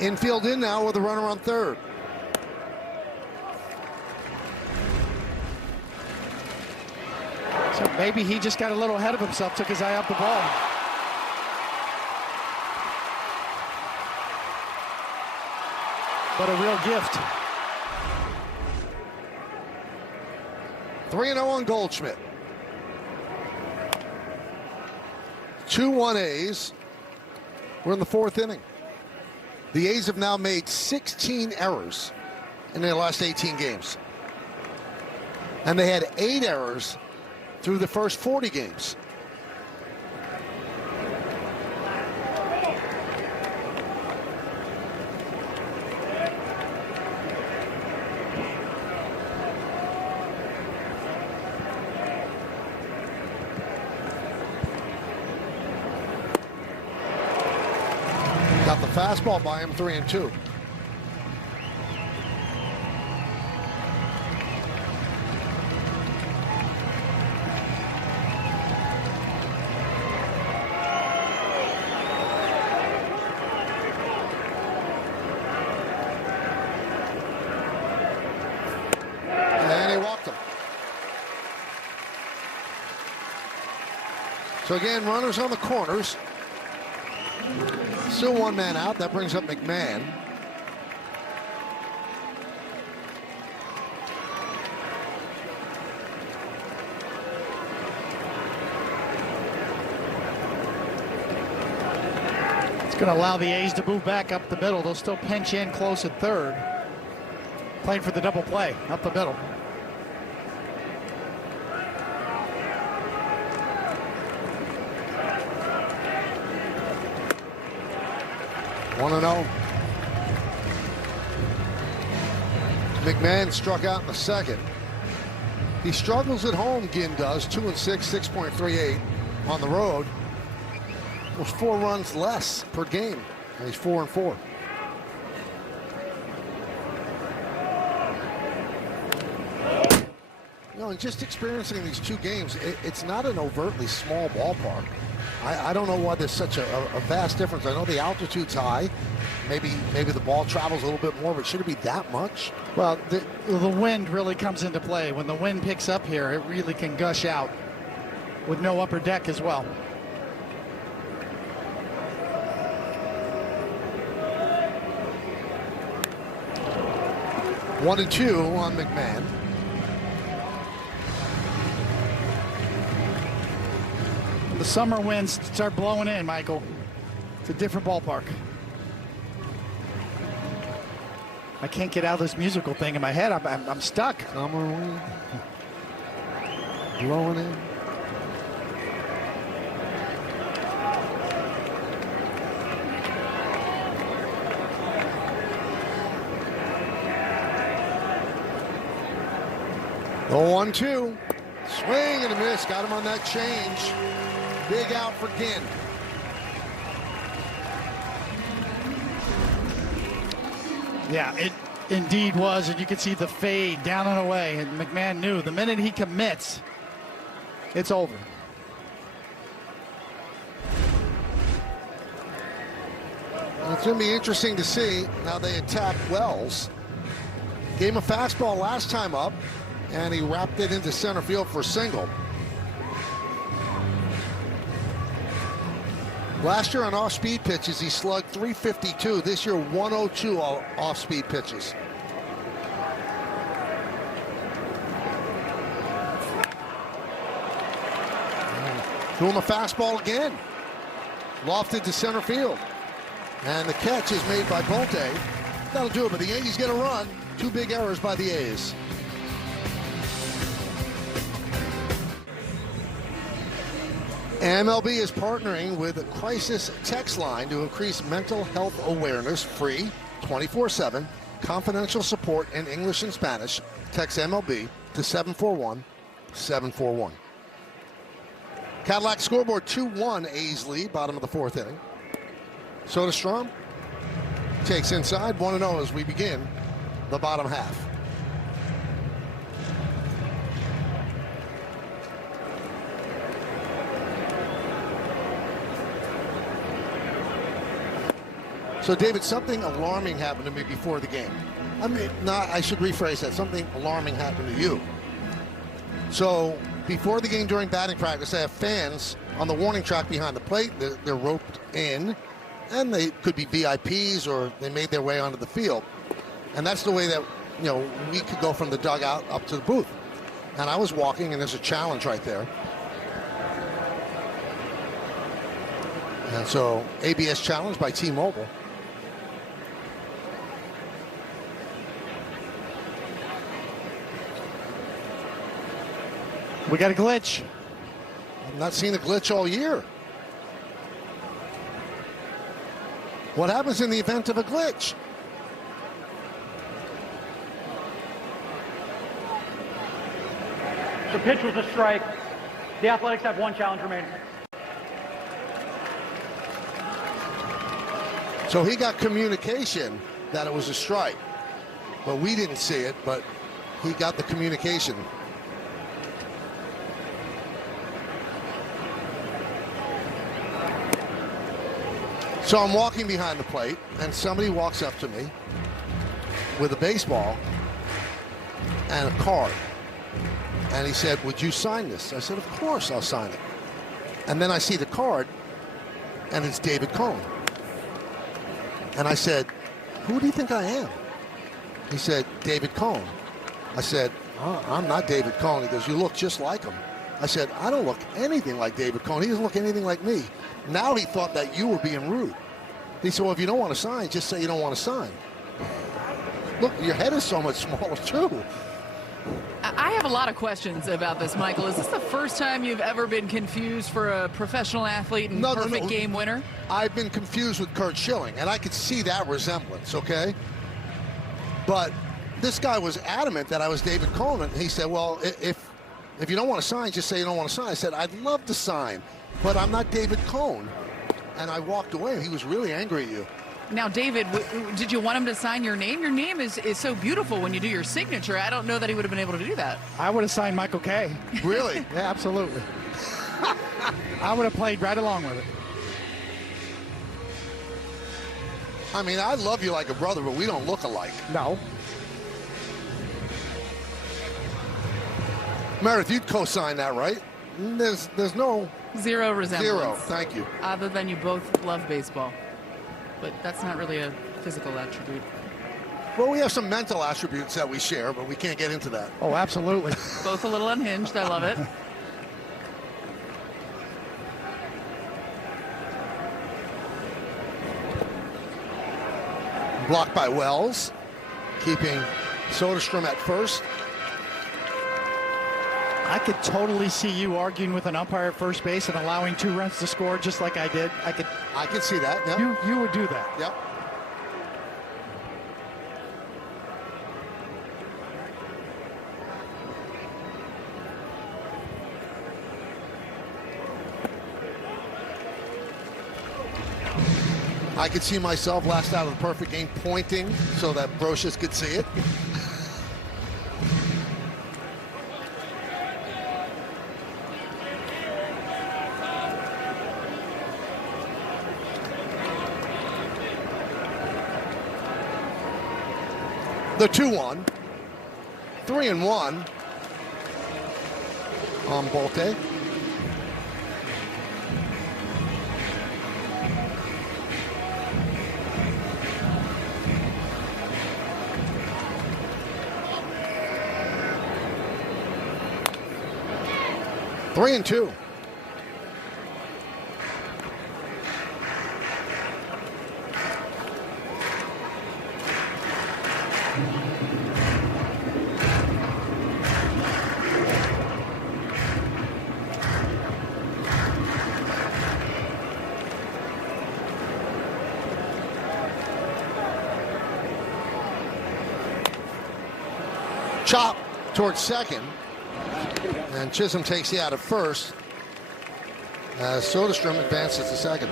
Infield in now with a runner on third. So maybe he just got a little ahead of himself, took his eye off the ball. But a real gift. 3-0 on Goldschmidt. 2-1 A's. We're in the fourth inning. The A's have now made 16 errors in their last 18 games. And they had 8 errors through the first 40 games. Got the fastball by him, 3-2. And he walked him. So again, runners on the corners. Still one man out. That brings up McMahon. It's going to allow the A's to move back up the middle. They'll still pinch in close at third. Playing for the double play up the middle. One and 0. McMahon struck out in the second. He struggles at home, Ginn does. 2-6, 6.38 on the road. Was 4 runs less per game. And he's 4-4. You know, and just experiencing these 2 games, it's not an overtly small ballpark. I don't know why there's such a vast difference. I know the altitude's high. Maybe the ball travels a little bit more, but should it be that much? Well, the wind really comes into play. When the wind picks up here, it really can gush out with no upper deck as well. One and 2 on McMahon. The summer winds start blowing in, Michael. It's a different ballpark. I can't get out of this musical thing in my head. I'm stuck. Summer wind blowing in. The 1-2. Swing and a miss. Got him on that change. Big out for Ginn. Yeah, it indeed was, and you could see the fade down and away, and McMahon knew the minute he commits, it's over. Well, it's going to be interesting to see how they attack Wells. Gave him a fastball last time up, and he wrapped it into center field for a single. Last year on off-speed pitches, he slugged .352. This year, 102 off-speed pitches. Threw him a fastball again. Lofted to center field. And the catch is made by Bolte. That'll do it, but the Yankees get a run. 2 big errors by the A's. MLB is partnering with a Crisis Text Line to increase mental health awareness. Free, 24/7, confidential support in English and Spanish. Text MLB to 741-741. Cadillac scoreboard 2-1, A's lead, bottom of the 4th inning. Soderstrom takes inside, 1-0 as we begin the bottom half. So, David, something alarming happened to me before the game. I mean, I should rephrase that. Something alarming happened to you. So, before the game during batting practice, I have fans on the warning track behind the plate. They're roped in, and they could be VIPs or they made their way onto the field. And that's the way that, we could go from the dugout up to the booth. And I was walking, and there's a challenge right there. And so, ABS challenge by T-Mobile. We got a glitch. I've not seen a glitch all year. What happens in the event of a glitch? The pitch was a strike. The Athletics have 1 challenge remaining. So he got communication that it was a strike. But we didn't see it, but he got the communication. So I'm walking behind the plate, and somebody walks up to me with a baseball and a card. And he said, "Would you sign this?" I said, "Of course I'll sign it." And then I see the card, and it's David Cone. And I said, "Who do you think I am?" He said, "David Cone." I said, "I'm not David Cone." He goes, "You look just like him." I said, "I don't look anything like David Cone. He doesn't look anything like me." Now he thought that you were being rude. He said, "Well, if you don't want to sign, just say you don't want to sign." Look, your head is so much smaller, too. I have a lot of questions about this, Michael. Is this the first time you've ever been confused for a professional athlete and perfect game winner? I've been confused with Curt Schilling, and I could see that resemblance, okay? But this guy was adamant that I was David Coleman. He said, "Well, if you don't want to sign, just say you don't want to sign." I said, "I'd love to sign, but I'm not David Cone." And I walked away. He was really angry at you. Now, David, did you want him to sign your name? Your name is so beautiful when you do your signature. I don't know that he would have been able to do that. I would have signed Michael Kay. Really? Yeah, absolutely. I would have played right along with it. I mean, I love you like a brother, but we don't look alike. No. Meredith, you'd co-sign that, right? There's no... Zero resemblance. Zero, thank you. Other than you both love baseball. But that's not really a physical attribute. Well, we have some mental attributes that we share, but we can't get into that. Oh, absolutely. Both a little unhinged. I love it. Blocked by Wells, keeping Soderstrom at first. I could totally see you arguing with an umpire at first base and allowing 2 runs to score just like I did. I can see that. Yep. You would do that. Yep. I could see myself last out of the perfect game pointing so that Brocious could see it. The 2-1, 3-1 on Bolte. Three and two. Chop towards second, and Chisholm takes you out at first as Soderstrom advances to second.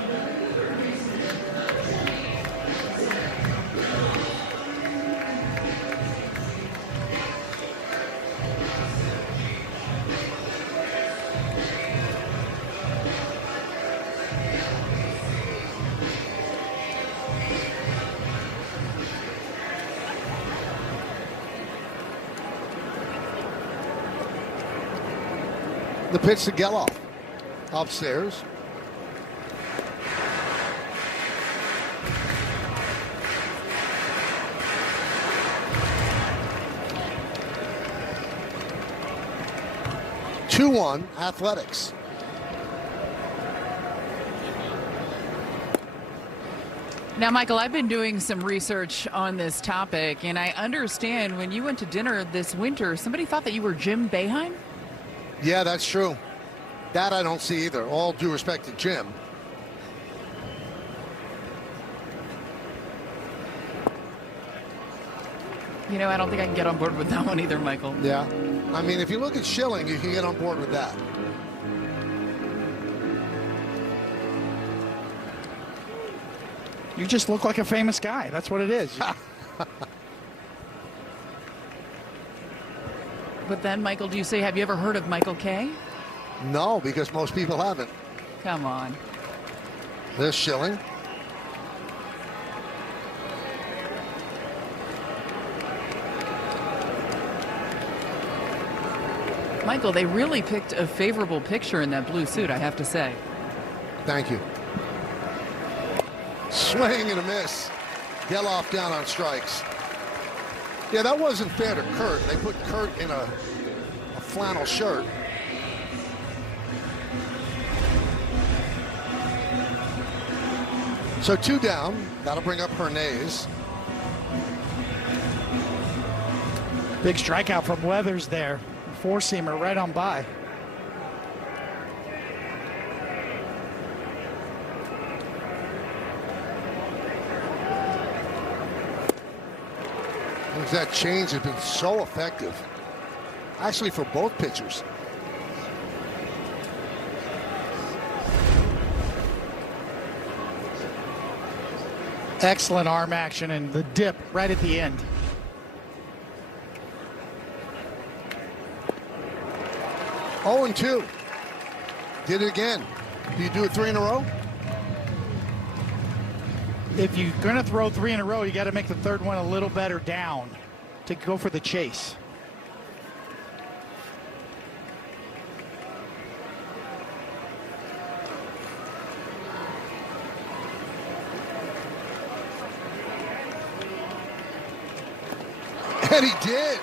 The pitch to Geloff. Upstairs. Two-1 Athletics. Now, Michael, I've been doing some research on this topic, and I understand when you went to dinner this winter, somebody thought that you were Jim Boeheim? Yeah, that's true. That I don't see either. All due respect to Jim. You know, I don't think I can get on board with that one either, Michael. Yeah. I mean, if you look at Schilling, you can get on board with that. You just look like a famous guy. That's what it is. But then, Michael, do you say, have you ever heard of Michael Kay? No, because most people haven't. Come on. There's Schilling. Michael, they really picked a favorable picture in that blue suit, I have to say. Thank you. Swing and a miss. Geloff down on strikes. Yeah, that wasn't fair to Kurt. They put Kurt in a flannel shirt. So two down. That'll bring up Hernandez. Big strikeout from Weathers there. Four-seamer right on by. That change has been so effective, actually, for both pitchers. Excellent arm action and the dip right at the end. Oh, and 2. Did it again. Do you do it 3 in a row? If you're going to throw 3 in a row, you got to make the third one a little better down to go for the chase. And he did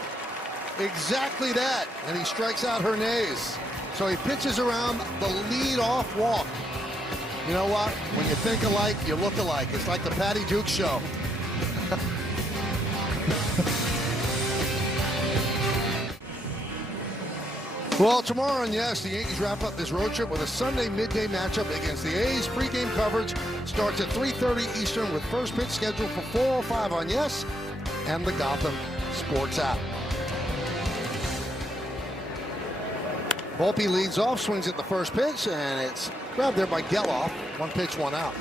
exactly that. And he strikes out Hernandez. So he pitches around the lead-off walk. You know what? When you think alike, you look alike. It's like the Patty Duke show. Well, tomorrow on Yes, the Yankees wrap up this road trip with a Sunday midday matchup against the A's. Pre-game coverage starts at 3:30 Eastern with first pitch scheduled for 4:05 on Yes and the Gotham Sports app. Volpe leads off, swings at the first pitch, and it's grabbed there by Geloff. 1 pitch, 1 out.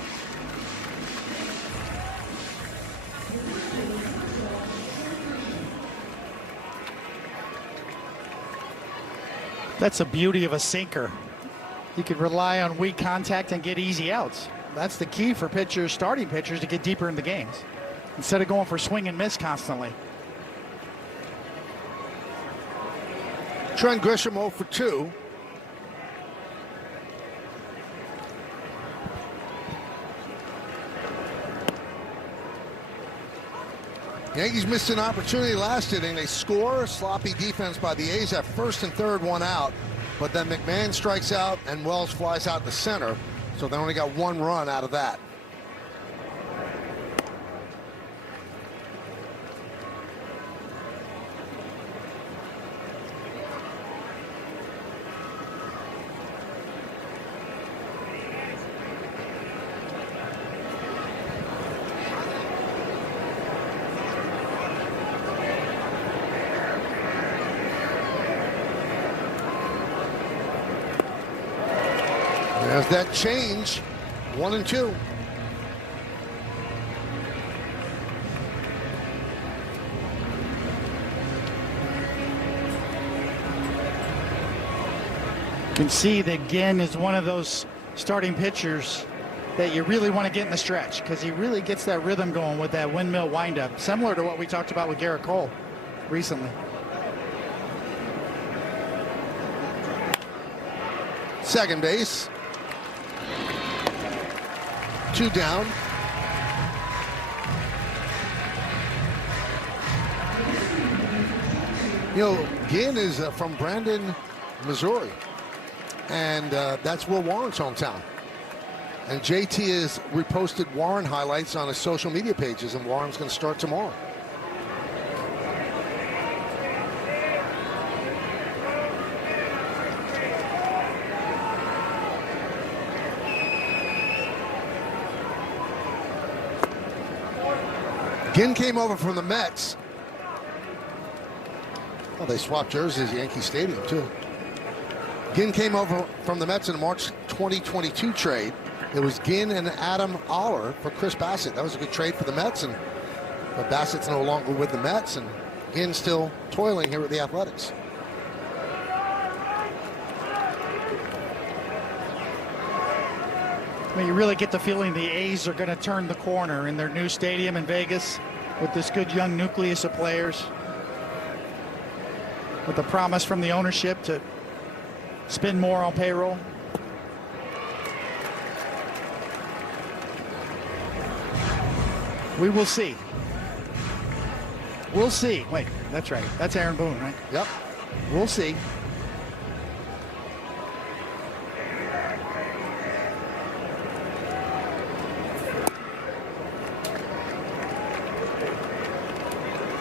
That's the beauty of a sinker. You can rely on weak contact and get easy outs. That's the key for pitchers, starting pitchers, to get deeper in the games instead of going for swing and miss constantly. Trent Grisham 0 for 2. Yankees missed an opportunity last inning. They score. Sloppy defense by the A's at first and third, one out. But then McMahon strikes out and Wells flies out the center. So they only got one run out of that. There's that change, 1 and 2. You can see that Ginn is one of those starting pitchers that you really want to get in the stretch because he really gets that rhythm going with that windmill windup, similar to what we talked about with Garrett Cole recently. Second base. 2 down. You know, Ginn is from Brandon, Missouri. And that's Will Warren's hometown. And JT has reposted Warren highlights on his social media pages, and Warren's going to start tomorrow. Ginn came over from the Mets. Oh, they swapped jerseys at Yankee Stadium, too. Ginn came over from the Mets in a March 2022 trade. It was Ginn and Adam Oller for Chris Bassett. That was a good trade for the Mets, but Bassett's no longer with the Mets, and Ginn's still toiling here at the Athletics. I mean, you really get the feeling the A's are going to turn the corner in their new stadium in Vegas with this good young nucleus of players, with the promise from the ownership to spend more on payroll. We will see. We'll see. Wait, that's right. That's Aaron Boone, right? Yep. We'll see.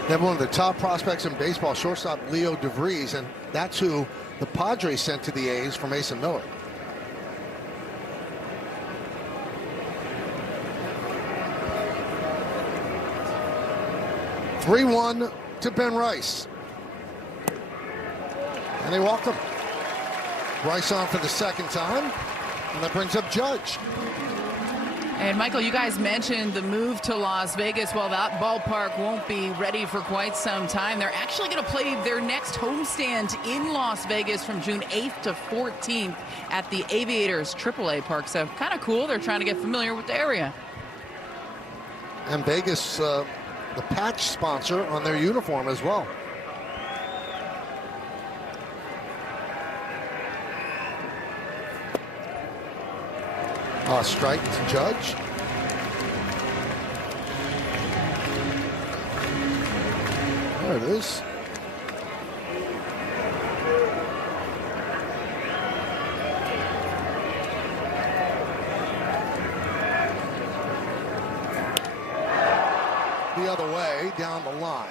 They have one of the top prospects in baseball, shortstop Leo DeVries, and that's who the Padres sent to the A's for Mason Miller. (3-1) to Ben Rice. And they walked him. Rice on for the second time, and that brings up Judge. And Michael, you guys mentioned the move to Las Vegas. Well, that ballpark won't be ready for quite some time. They're actually going to play their next homestand in Las Vegas from June 8th to 14th at the Aviators AAA Park. So kind of cool. They're trying to get familiar with the area. And Vegas, the patch sponsor on their uniform as well. Strike to Judge. There it is. The other way, down the line.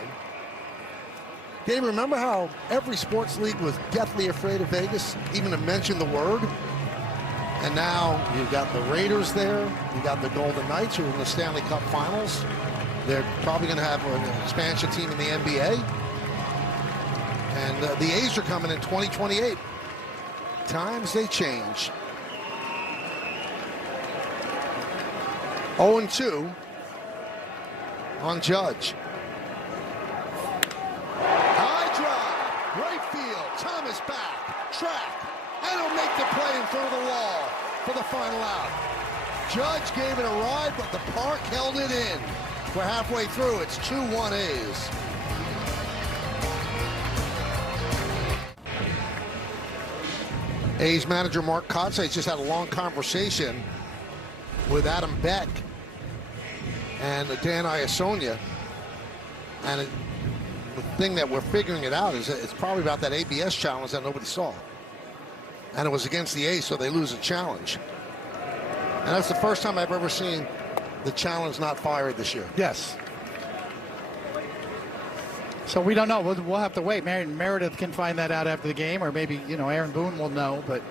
Dave, remember how every sports league was deathly afraid of Vegas, even to mention the word? And now you've got the Raiders there. You got the Golden Knights, who are in the Stanley Cup Finals. They're probably going to have an expansion team in the NBA. And the A's are coming in 2028. Times they change. 0-2 on Judge. High drive, right field. Thomas back. track, and he'll make the play in front of the wall for the final out. Judge gave it a ride, but the park held it in. We're halfway through. It's 2-1 A's. A's manager Mark Kotsay just had a long conversation with Adam Beck and Dan Iasonia. And the thing that we're figuring it out is that it's probably about that ABS challenge that nobody saw. And it was against the A's, so they lose a challenge. And that's the first time I've ever seen the challenge not fired this year. Yes. So we don't know. We'll have to wait. Meredith can find that out after the game, or maybe, Aaron Boone will know. But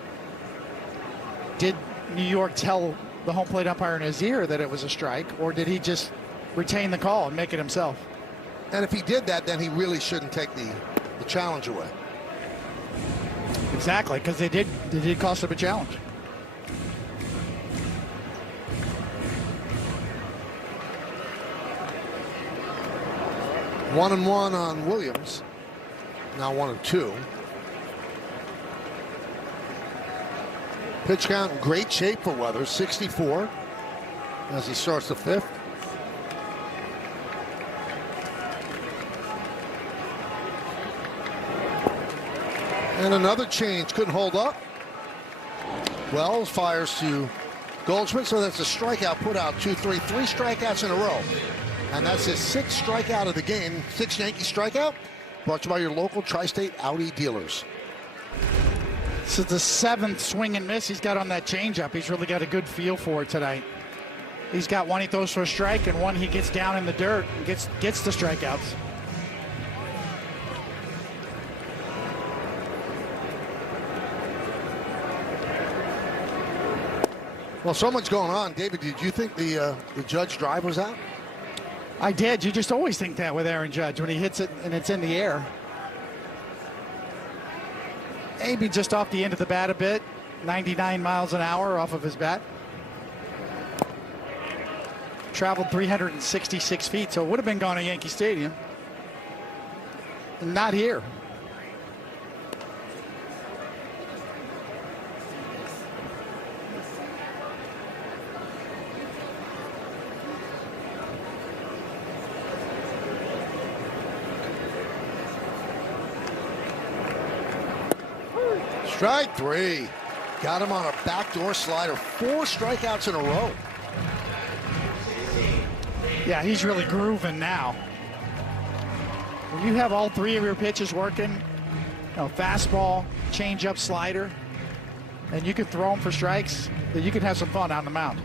did New York tell the home plate umpire in his ear that it was a strike, or did he just retain the call and make it himself? And if he did that, then he really shouldn't take the challenge away. Exactly, because they did cost him a challenge. One and one on Williams. Now 1-2. Pitch count in great shape for Weathers, 64 as he starts the fifth. And another change, couldn't hold up. Wells fires to Goldschmidt, so that's a strikeout, put out 2-3, 3 strikeouts in a row. And that's his 6th strikeout of the game, 6th Yankee strikeout, brought to you by your local Tri-State Audi dealers. This is the 7th swing and miss he's got on that changeup. He's really got a good feel for it tonight. He's got one he throws for a strike and one he gets down in the dirt and gets the strikeouts. Well, so much going on. David, did you think the Judge drive was out? I did. You just always think that with Aaron Judge when he hits it and it's in the air. Maybe just off the end of the bat a bit. 99 miles an hour off of his bat. Traveled 366 feet, so it would have been gone at Yankee Stadium. Not here. Strike 3. Got him on a backdoor slider. 4 strikeouts in a row. Yeah, he's really grooving now. When you have all 3 of your pitches working, fastball, changeup, slider, and you can throw them for strikes, then you can have some fun on the mound.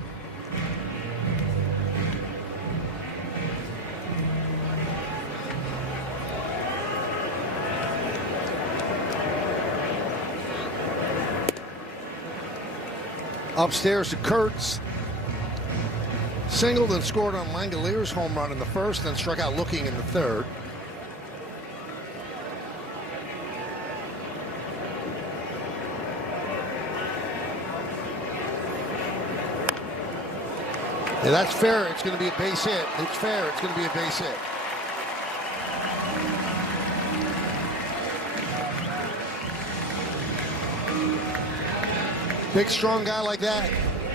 Upstairs to Kurtz. Singled and scored on Langalier's home run in the first, then struck out looking in the third. Yeah, that's fair. It's going to be a base hit. It's fair. It's going to be a base hit. Big, strong guy like that,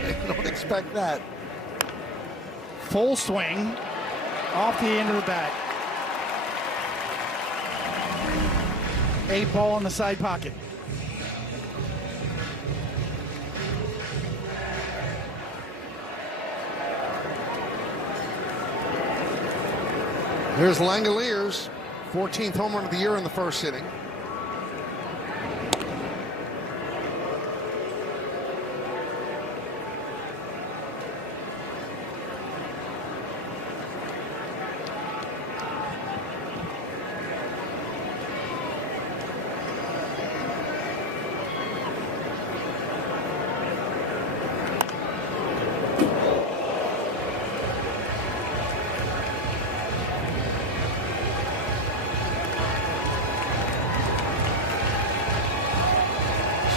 you don't expect that. Full swing off the end of the bat. 8 ball in the side pocket. Here's Langoliers, 14th home run of the year in the first inning.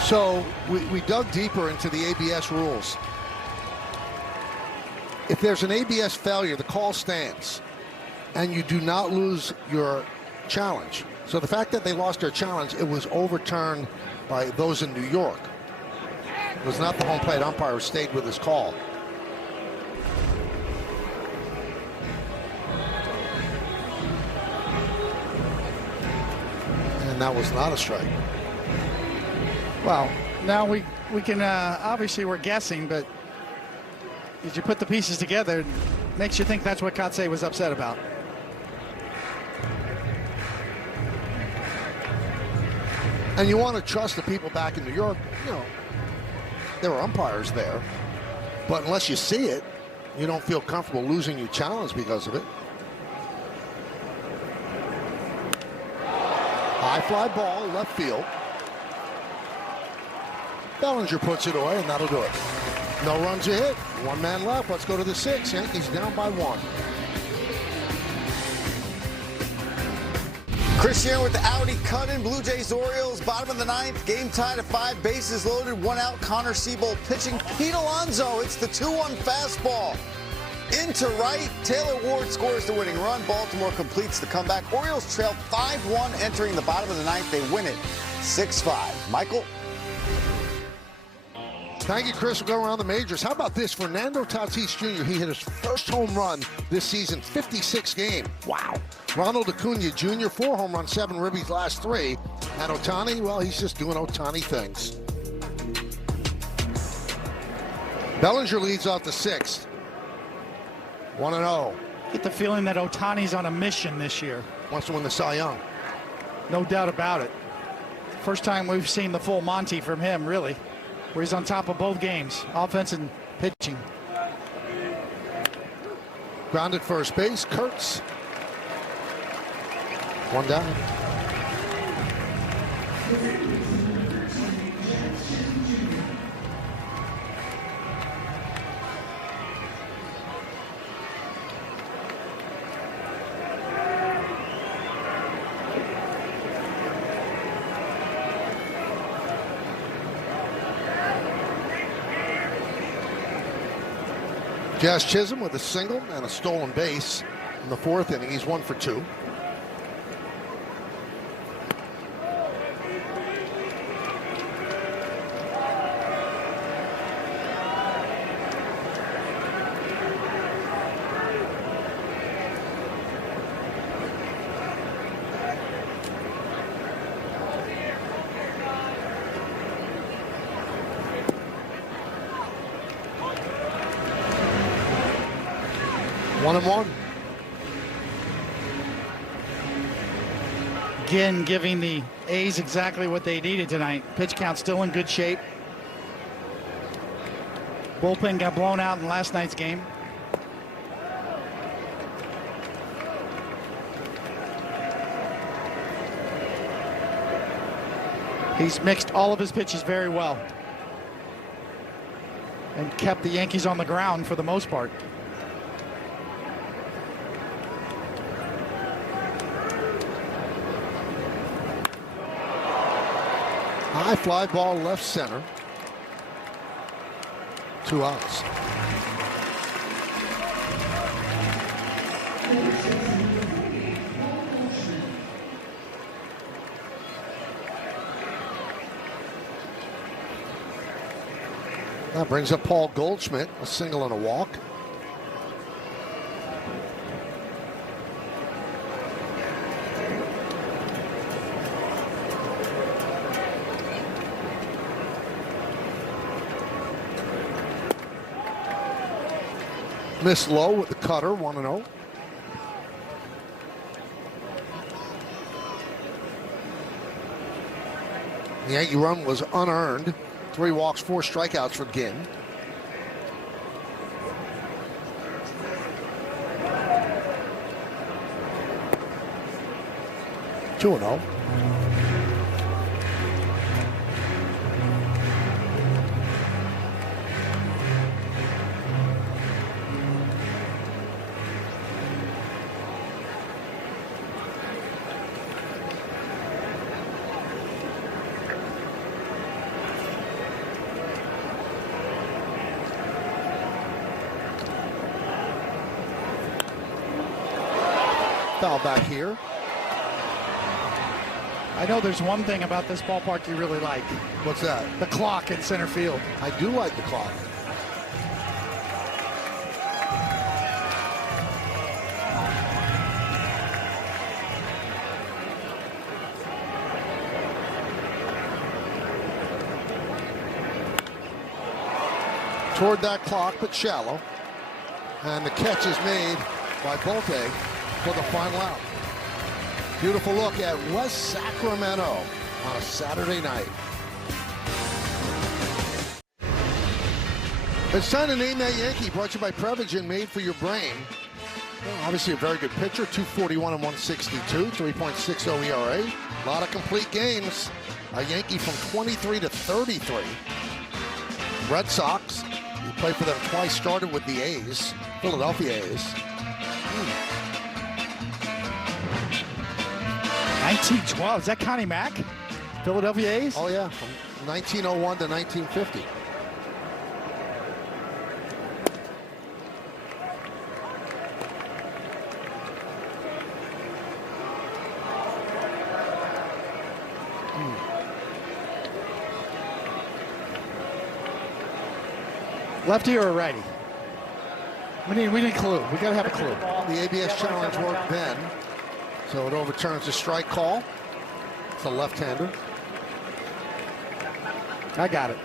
So we dug deeper into the ABS rules. If there's an ABS failure, the call stands, and you do not lose your challenge. So the fact that they lost their challenge, it was overturned by those in New York. It was not the home plate umpire who stayed with his call. And that was not a strike. Well, now we can, obviously we're guessing, but as you put the pieces together, it makes you think that's what Kotsay was upset about. And you want to trust the people back in New York. You know, there were umpires there. But unless you see it, you don't feel comfortable losing your challenge because of it. High fly ball, left field. Bellinger puts it away, and that'll do it. No runs a hit. One man left. Let's go to the 6th. Yankees down by 1. Chris here with the Audi cut-in. Blue Jays Orioles, bottom of the 9th. Game tied at 5, bases loaded, 1 out. Connor Siebold pitching. Pete Alonso, it's the 2-1 fastball. Into right. Taylor Ward scores the winning run. Baltimore completes the comeback. Orioles trail 5-1 entering the bottom of the 9th. They win it 6-5. Michael? Thank you, Chris. We'll go around the majors. How about this? Fernando Tatis Jr., he hit his first home run this season, 56 game. Wow. Ronald Acuna Jr., 4 home runs, 7 ribbies last 3. And Ohtani, well, he's just doing Ohtani things. Bellinger leads off the 6th. 1-0. Get the feeling that Ohtani's on a mission this year. Wants to win the Cy Young. No doubt about it. First time we've seen the full Monty from him, really, where he's on top of both games, offense and pitching. Grounded first base, Kurtz. 1 down. Jazz Chisholm with a single and a stolen base in the 4th inning. He's 1 for 2. One and one. Again, giving the A's exactly what they needed tonight. Pitch count still in good shape. Bullpen got blown out in last night's game. He's mixed all of his pitches very well and kept the Yankees on the ground for the most part. High fly ball left center. 2 outs. That brings up Paul Goldschmidt, a single and a walk. Missed low with the cutter, 1-0. The Yankee run was unearned. 3 walks, 4 strikeouts for Ginn. Two and 0. Foul back here. I know there's one thing about this ballpark you really like. What's that? The clock in center field. I do like the clock. Toward that clock, but shallow. And the catch is made by Bolte for the final out. Beautiful look at West Sacramento on a Saturday night. It's time to name that Yankee, brought to you by Prevagen, made for your brain. Well, obviously a very good pitcher, 241 and 162, 3.60 ERA. A lot of complete games. A Yankee from 23 to 33. Red Sox, he played for them twice, started with the A's, Philadelphia A's. 1912, is that Connie Mack? Philadelphia A's? Oh yeah, from 1901 to 1950. Lefty or a righty? We need a clue. We gotta have a clue. The ABS challenge worked then, so it overturns the strike call. It's a left-hander. I got it.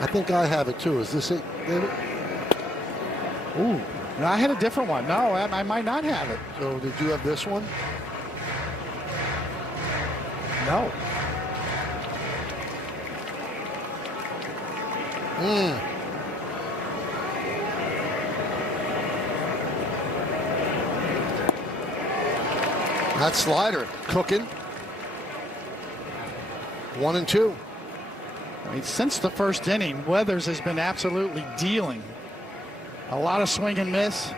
I think I have it too. Is this it, David? Ooh, no, I had a different one. No, I might not have it. So did you have this one? No. That slider cooking. 1-2. I mean, since the first inning, Weathers has been absolutely dealing. A lot of swing and miss.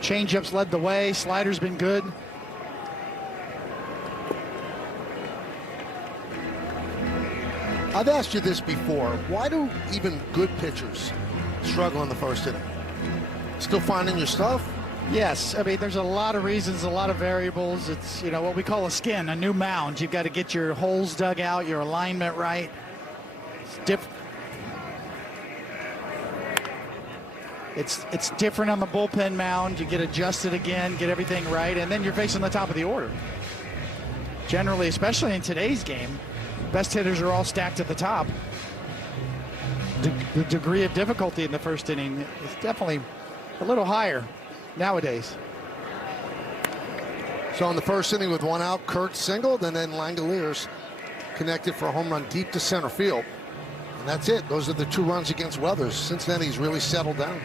Changeups led the way. Slider's been good. I've asked you this before. Why do even good pitchers struggle in the first inning? Still finding your stuff? Yes, I mean, there's a lot of reasons, a lot of variables. It's, you know, what we call a skin, a new mound. You've got to get your holes dug out, your alignment right. It's different on the bullpen mound. You get adjusted again, get everything right, and then you're facing the top of the order. Generally, especially in today's game, best hitters are all stacked at the top. The degree of difficulty in the first inning is definitely a little higher nowadays. So in the first inning with one out, Kurt singled, and then Langoliers connected for a home run deep to center field. And that's it. Those are the 2 runs against Weathers. Since then, he's really settled down.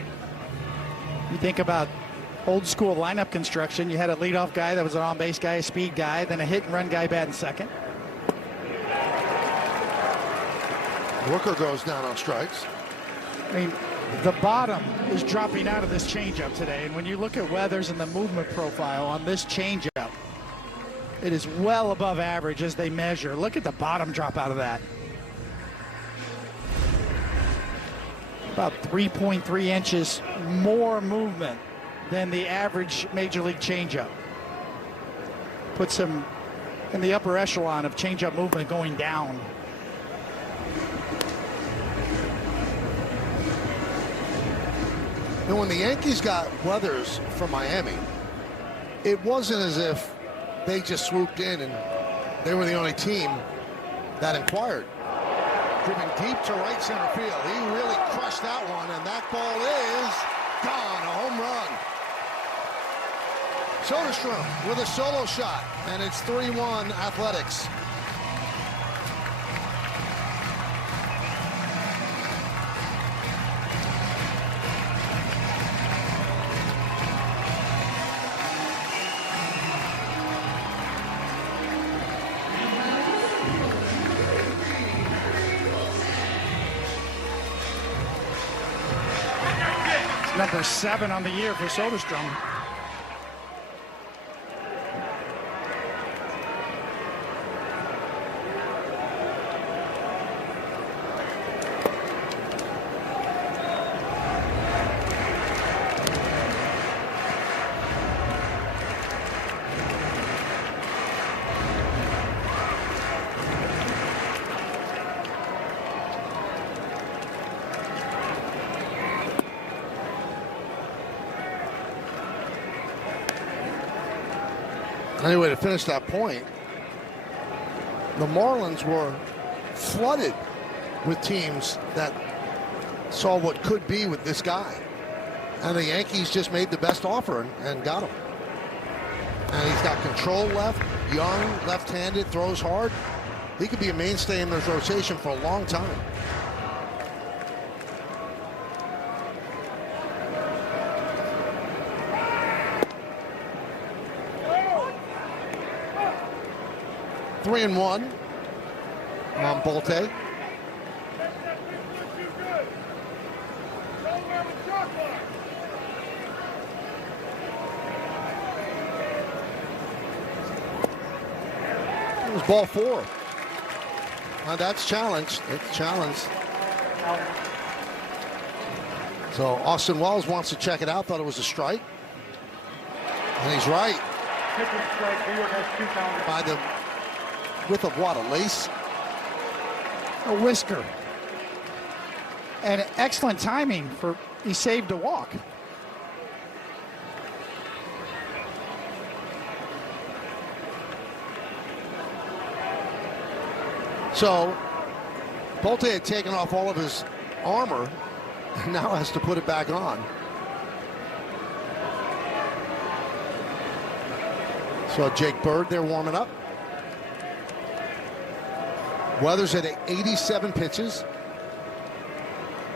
You think about old school lineup construction. You had a leadoff guy that was an on-base guy, a speed guy, then a hit-and-run guy batting second. Rooker goes down on strikes. I mean, the bottom is dropping out of this changeup today, and when you look at Weathers and the movement profile on this changeup, it is well above average as they measure. Look at the bottom drop out of that. About 3.3 inches more movement than the average major league changeup. Puts him in the upper echelon of changeup movement going down. And when the Yankees got Weathers from Miami, it wasn't as if they just swooped in and they were the only team that inquired. Driven deep to right center field. He really crushed that one, and that ball is gone, a home run. Soderstrom with a solo shot, and it's 3-1 Athletics. Number 7 on the year for Soderstrom. Anyway, to finish that point, the Marlins were flooded with teams that saw what could be with this guy. And the Yankees just made the best offer and got him. And he's got control left, young, left-handed, throws hard. He could be a mainstay in this rotation for a long time. Three and one on Bolte. It was ball four. Now that's challenged. It's challenged. So Austin Wells wants to check it out. Thought it was a strike. And he's right. Pitching strike. New York has 2 counters. By the width of what, a lace? A whisker. And excellent timing for, he saved a walk. So Bolte had taken off all of his armor and now has to put it back on. So Jake Bird there warming up. Weathers at 87 pitches.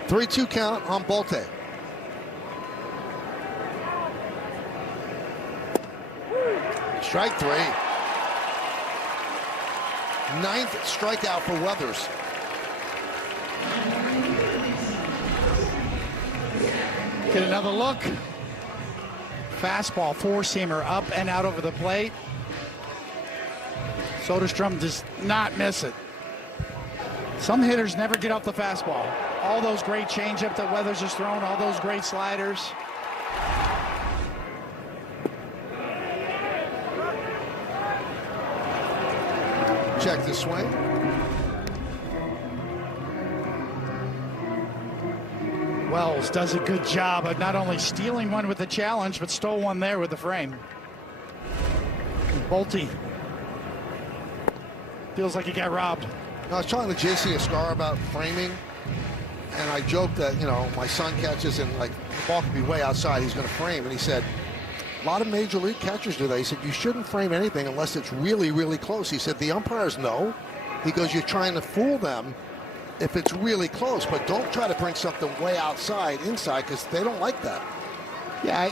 3-2 count on Bolte. Strike three. 9th strikeout for Weathers. Get another look. Fastball, four-seamer up and out over the plate. Soderstrom does not miss it. Some hitters never get off the fastball. All those great changeup that Weathers has thrown, all those great sliders. Check the swing. Wells does a good job of not only stealing one with the challenge, but stole one there with the frame. Bolte feels like he got robbed. I was talking to JC Escar about framing, and I joked that, you know, my son catches and like the ball could be way outside, he's going to frame, and he said, a lot of major league catchers do that. He said, you shouldn't frame anything unless it's really, really close. He said, the umpires know. He goes, you're trying to fool them if it's really close, but don't try to bring something way outside, inside, because they don't like that. Yeah,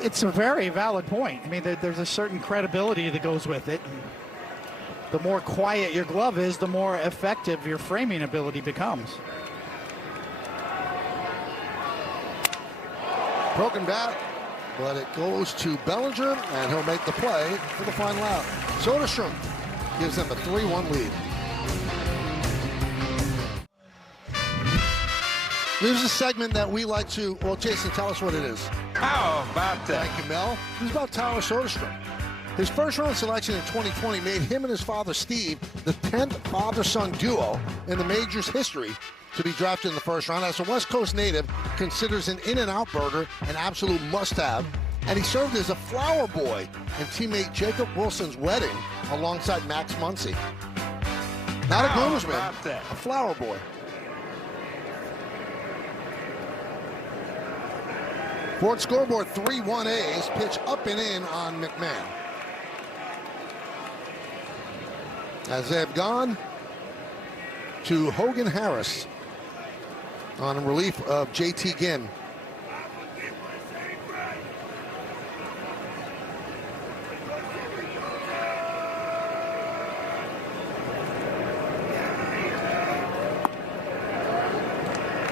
it's a very valid point. I mean, there's a certain credibility that goes with it. The more quiet your glove is, the more effective your framing ability becomes. Broken bat, but it goes to Bellinger, and he'll make the play for the final out. Soderstrom gives them a 3-1 lead. There's a segment that we like to, well, Jason, tell us what it is. How about that? Thank you, Mel. It's about Tyler Soderstrom. His first-round selection in 2020 made him and his father, Steve, the 10th father-son duo in the majors' history to be drafted in the first round. As a West Coast native, considers an In-N-Out burger an absolute must-have, and he served as a flower boy in teammate Jacob Wilson's wedding alongside Max Muncy. Not a groomsman, a flower boy. Ford scoreboard, 3-1 A's, pitch up and in on McMahon. As they've gone to Hogan Harris on relief of JT Ginn.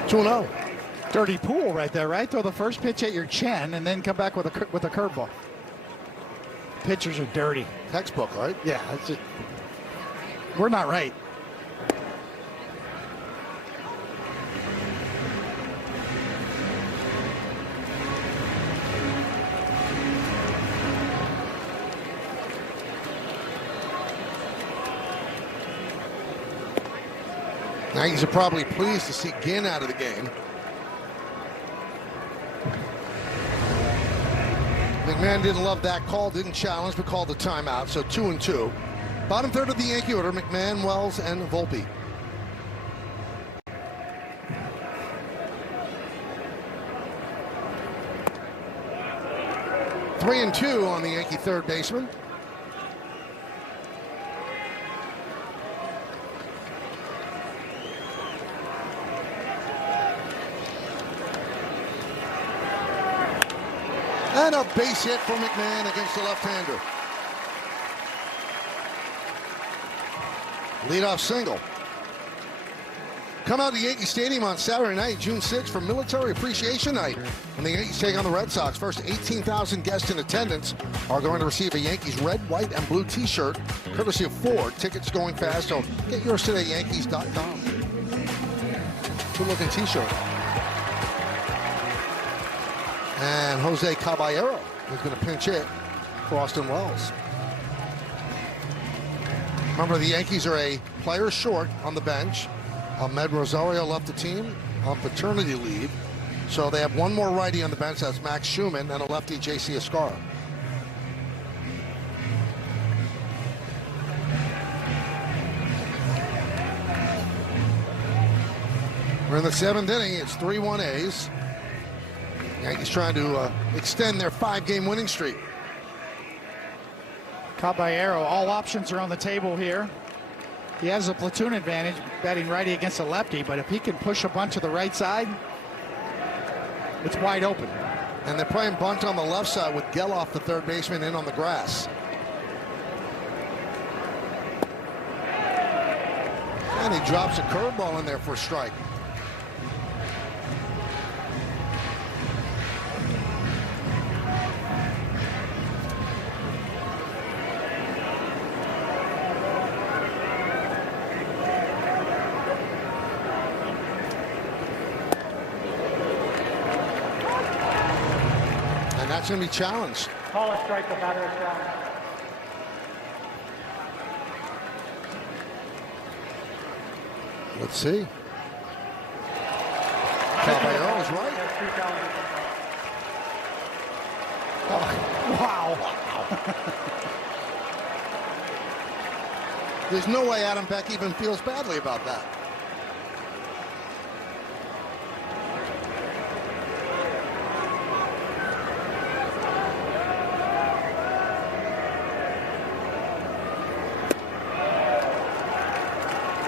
Two-0. Dirty pool right there, right? Throw the first pitch at your chin and then come back with a curveball. Pitchers are dirty. Textbook, right? Yeah, it's just, we're not right. Yankees are probably pleased to see Ginn out of the game. McMahon didn't love that call, didn't challenge, but called the timeout, so 2-2. Bottom third of the Yankee order, McMahon, Wells, and Volpe. Three and two on the Yankee third baseman. And a base hit for McMahon against the left-hander. Leadoff single. Come out to Yankee Stadium on Saturday night, June 6th for Military Appreciation Night. And the Yankees take on the Red Sox. First 18,000 guests in attendance are going to receive a Yankees red, white, and blue t-shirt, courtesy of Ford. Tickets going fast, so get yours today, Yankees.com. Good-looking t-shirt. And Jose Caballero is going to pinch hit for Austin Wells. Remember, the Yankees are a player short on the bench. Ahmed Rosario left the team on paternity leave. So they have one more righty on the bench. That's Max Schumann, and a lefty, J.C. Escara. We're in the seventh inning. It's 3-1 A's. Yankees trying to extend their 5-game winning streak. Caballero, all options are on the table here. He has a platoon advantage batting righty against a lefty, but if he can push a bunt to the right side, it's wide open. And they're playing bunt on the left side with Geloff, the third baseman, in on the grass. And he drops a curveball in there for a strike. That's going to be challenged. Call a strike, the batter is challenged. Let's see. Caballero is right. That's 2 challenges. Oh, wow. There's no way Adam Beck even feels badly about that.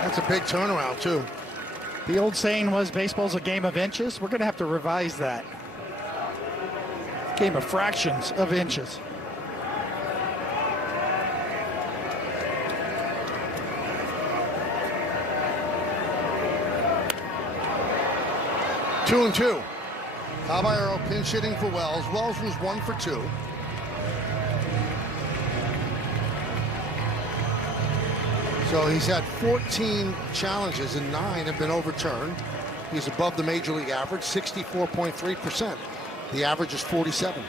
That's a big turnaround, too. The old saying was baseball's a game of inches. We're going to have to revise that. Game of fractions of inches. Two and two. Caballero pinch hitting for Wells. Wells was 1 for 2. So he's had 14 challenges and 9 have been overturned. He's above the major league average, 64.3%. The average is 47.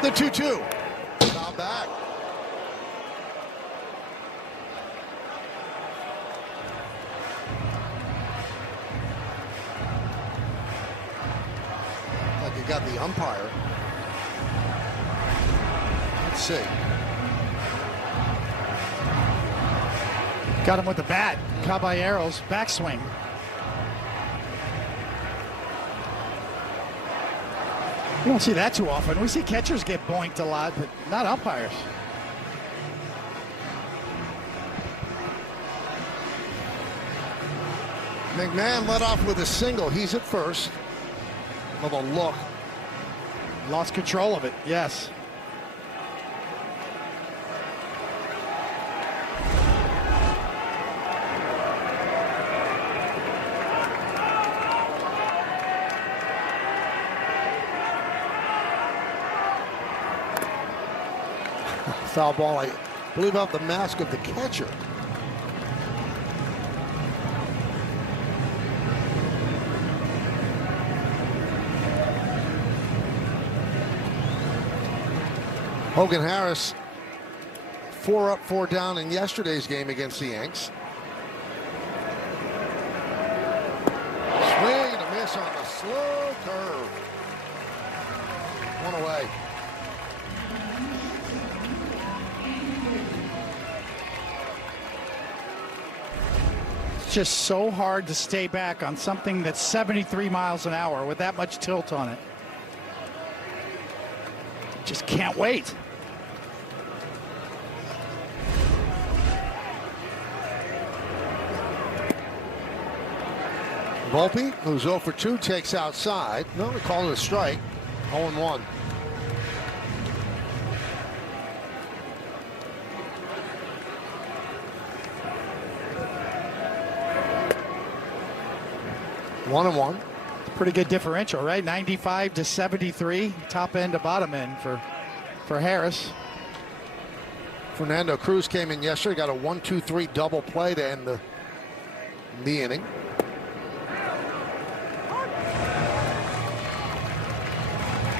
The 2-2. Foul back. Like you got the umpire. Let's see. Got him with the bat. Caballero's backswing. You don't see that too often. We see catchers get boinked a lot, but not umpires. McMahon led off with a single. He's at first. With a look. Lost control of it, yes. Foul ball, I believe, off the mask of the catcher. Hogan Harris, 4 up, 4 down in yesterday's game against the Yanks. Swing and a miss on the slow curve. 1 away. It's just so hard to stay back on something that's 73 miles an hour with that much tilt on it. Just can't wait. Volpe, who's 0 for 2, takes outside. No, they call it a strike. 0-1. One and one. Pretty good differential, right? 95 to 73, top end to bottom end for Harris. Fernando Cruz came in yesterday, got a 1-2-3 double play to end the inning.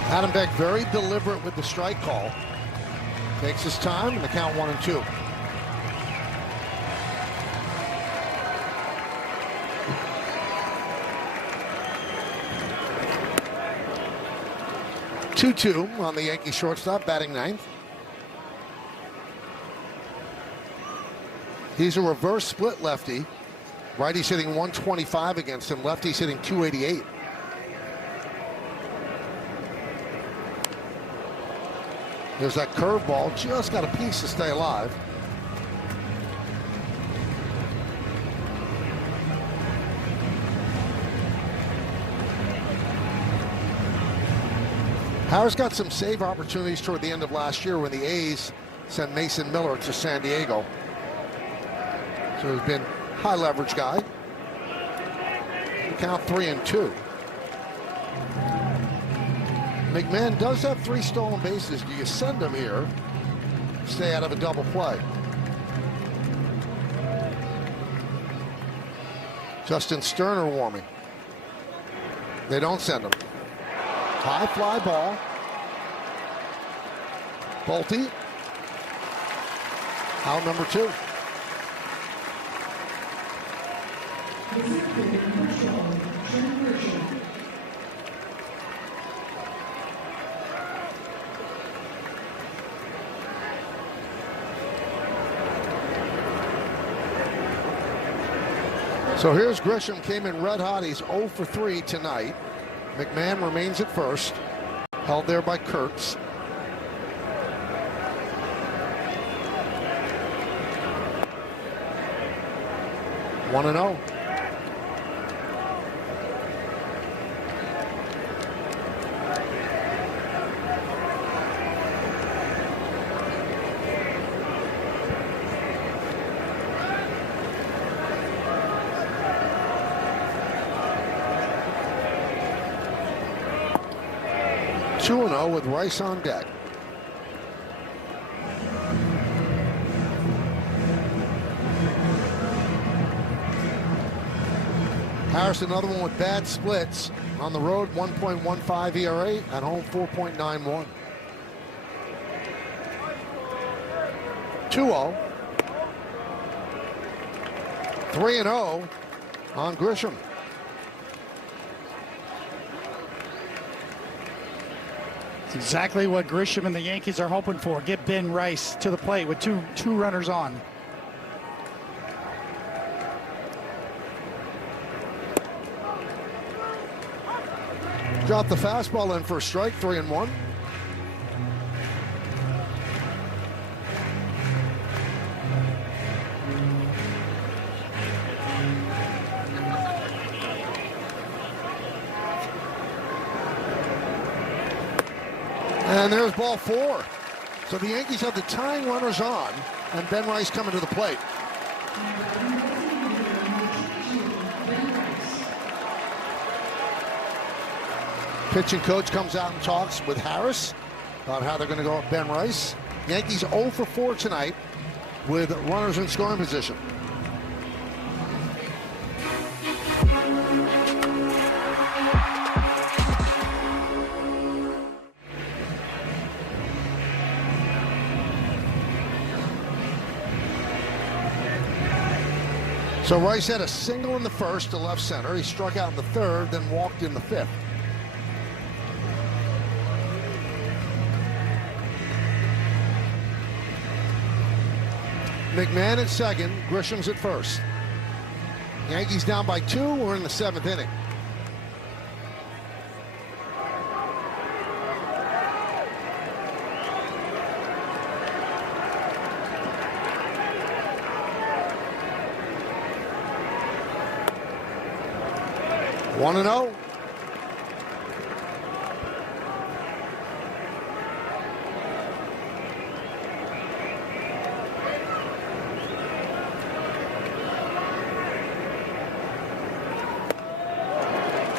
Adam Beck very deliberate with the strike call. Takes his time, and the count 1-2. Two on the Yankee shortstop, batting ninth. He's a reverse split lefty. Righty's hitting 125 against him. Lefty's hitting 288. There's that curveball. Just got a piece to stay alive. Harris got some save opportunities toward the end of last year when the A's sent Mason Miller to San Diego. So he's been high leverage guy. Count 3-2. McMahon does have 3 stolen bases. Do you send him here? Stay out of a double play. Justin Sterner warming. They don't send him. High fly ball. Bolte. Out number 2. So here's Grisham, came in red hot. He's 0 for 3 tonight. McMahon remains at first, held there by Kurtz. One and 0. With Rice on deck. Harris, another one with bad splits. On the road, 1.15 ERA. At home, 4.91. 2-0. 3-0 on Grisham. Exactly what Grisham and the Yankees are hoping for. Get Ben Rice to the plate with two runners on. Dropped the fastball in for a strike, 3-1. And there's ball 4. So the Yankees have the tying runners on, and Ben Rice coming to the plate. Pitching coach comes out and talks with Harris about how they're going to go with Ben Rice. Yankees 0 for 4 tonight with runners in scoring position. So Rice had a single in the first to left center. He struck out in the third, then walked in the fifth. McMahon at second, Grisham's at first. Yankees down by 2. We're in the 7th inning. One and 0.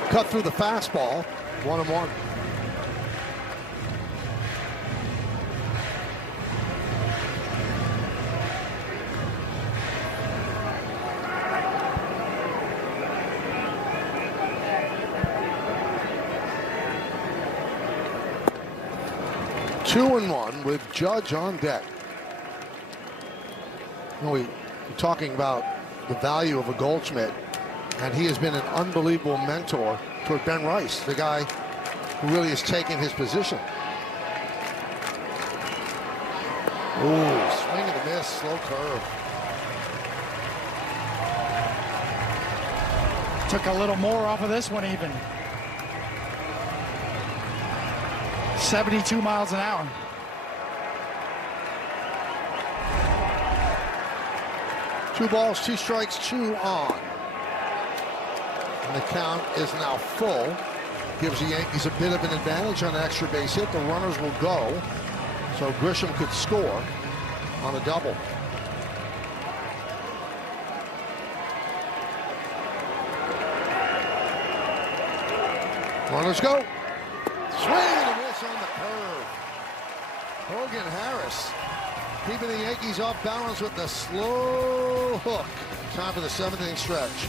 Cut through the fastball. 1-1. Two and 1 with Judge on deck. You know, we're talking about the value of a Goldschmidt, and he has been an unbelievable mentor toward Ben Rice, the guy who really has taken his position. Ooh, swing and a miss, slow curve. Took a little more off of this one even. 72 miles an hour. Two balls, 2 strikes, 2 on. And the count is now full. Gives the Yankees a bit of an advantage on an extra base hit. The runners will go, so Grisham could score on a double. Runners go. Swing and a miss on the curve. Hogan Harris keeping the Yankees off balance with the slow hook. Time for the 7th inning stretch.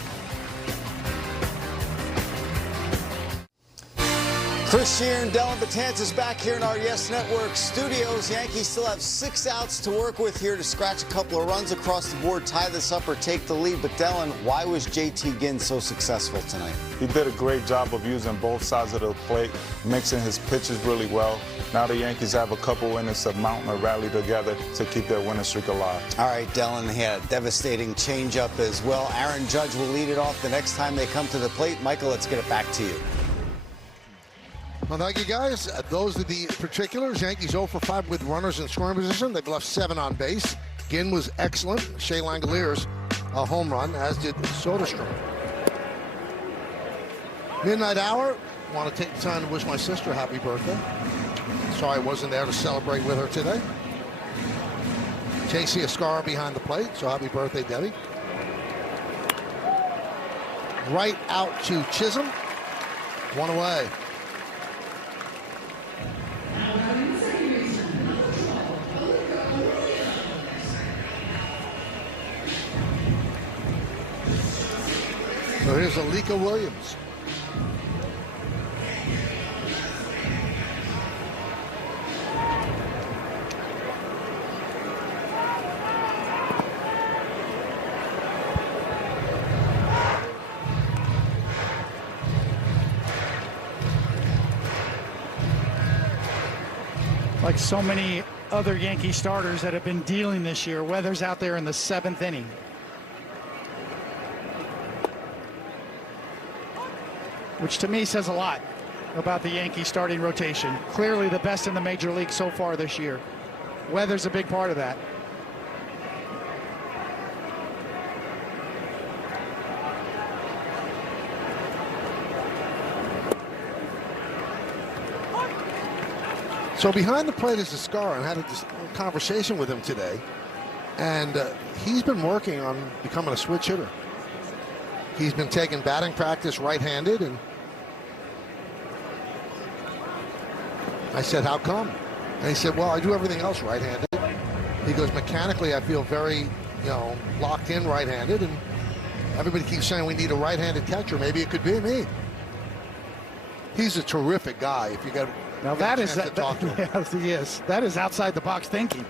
Chris Shear and Dellin Betances back here in our Yes Network studios. Yankees still have 6 outs to work with here to scratch a couple of runs across the board, tie this up or take the lead. But Dellin, why was JT Ginn so successful tonight? He did a great job of using both sides of the plate, mixing his pitches really well. Now the Yankees have a couple innings to mount a rally together to keep their winning streak alive. All right, Dellin, he had a devastating changeup as well. Aaron Judge will lead it off the next time they come to the plate. Michael, let's get it back to you. Well, thank you, guys. Those are the particulars. Yankees 0 for 5 with runners in scoring position. They've left 7 on base. Ginn was excellent. Shea Langoliers a home run, as did Soderstrom. Midnight hour. Want to take the time to wish my sister happy birthday. Sorry I wasn't there to celebrate with her today. Casey Ascara behind the plate, so happy birthday, Debbie. Right out to Chisholm. 1 away. So here's Alika Williams. Like so many other Yankee starters that have been dealing this year, Weathers out there in the 7th inning. Which to me says a lot about the Yankee starting rotation. Clearly the best in the major league so far this year. Weather's a big part of that. So behind the plate is Ascara, and had a conversation with him today. And he's been working on becoming a switch hitter. He's been taking batting practice right-handed, and I said, how come? And he said, well, I do everything else right-handed. He goes, mechanically, I feel very, locked in right-handed, and everybody keeps saying we need a right-handed catcher. Maybe it could be me. He's a terrific guy. If you got now that is to talk to him. Yes, he is. That is outside the box thinking.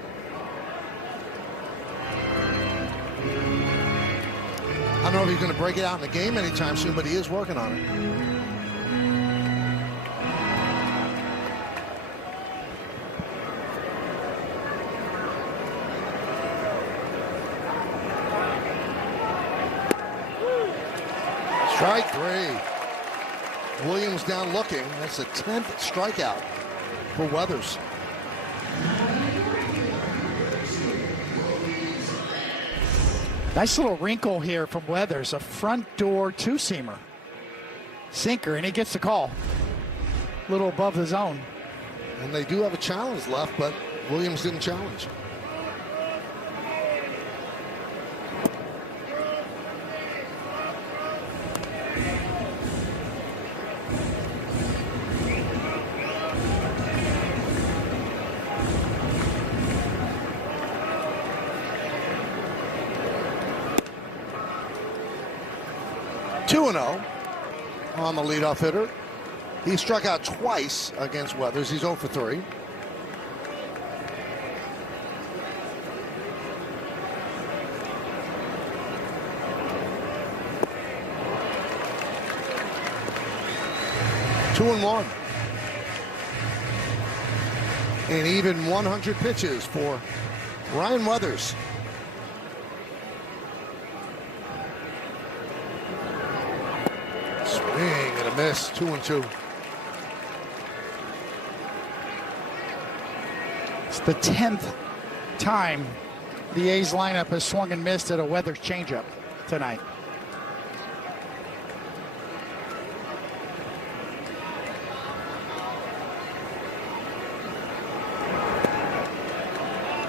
I don't know if he's going to break it out in the game anytime soon, but he is working on it. Strike three. Williams down looking. That's the 10th strikeout for Weathers. Nice little wrinkle here from Weathers, a front door two-seamer. Sinker, and he gets the call. A little above the zone. And they do have a challenge left, but Williams didn't challenge. On the leadoff hitter. He struck out twice against Weathers. He's 0 for 3. Two and one. And even 100 pitches for Ryan Weathers. Swing and a miss, 2-2. It's the 10th time the A's lineup has swung and missed at a Weathers changeup tonight.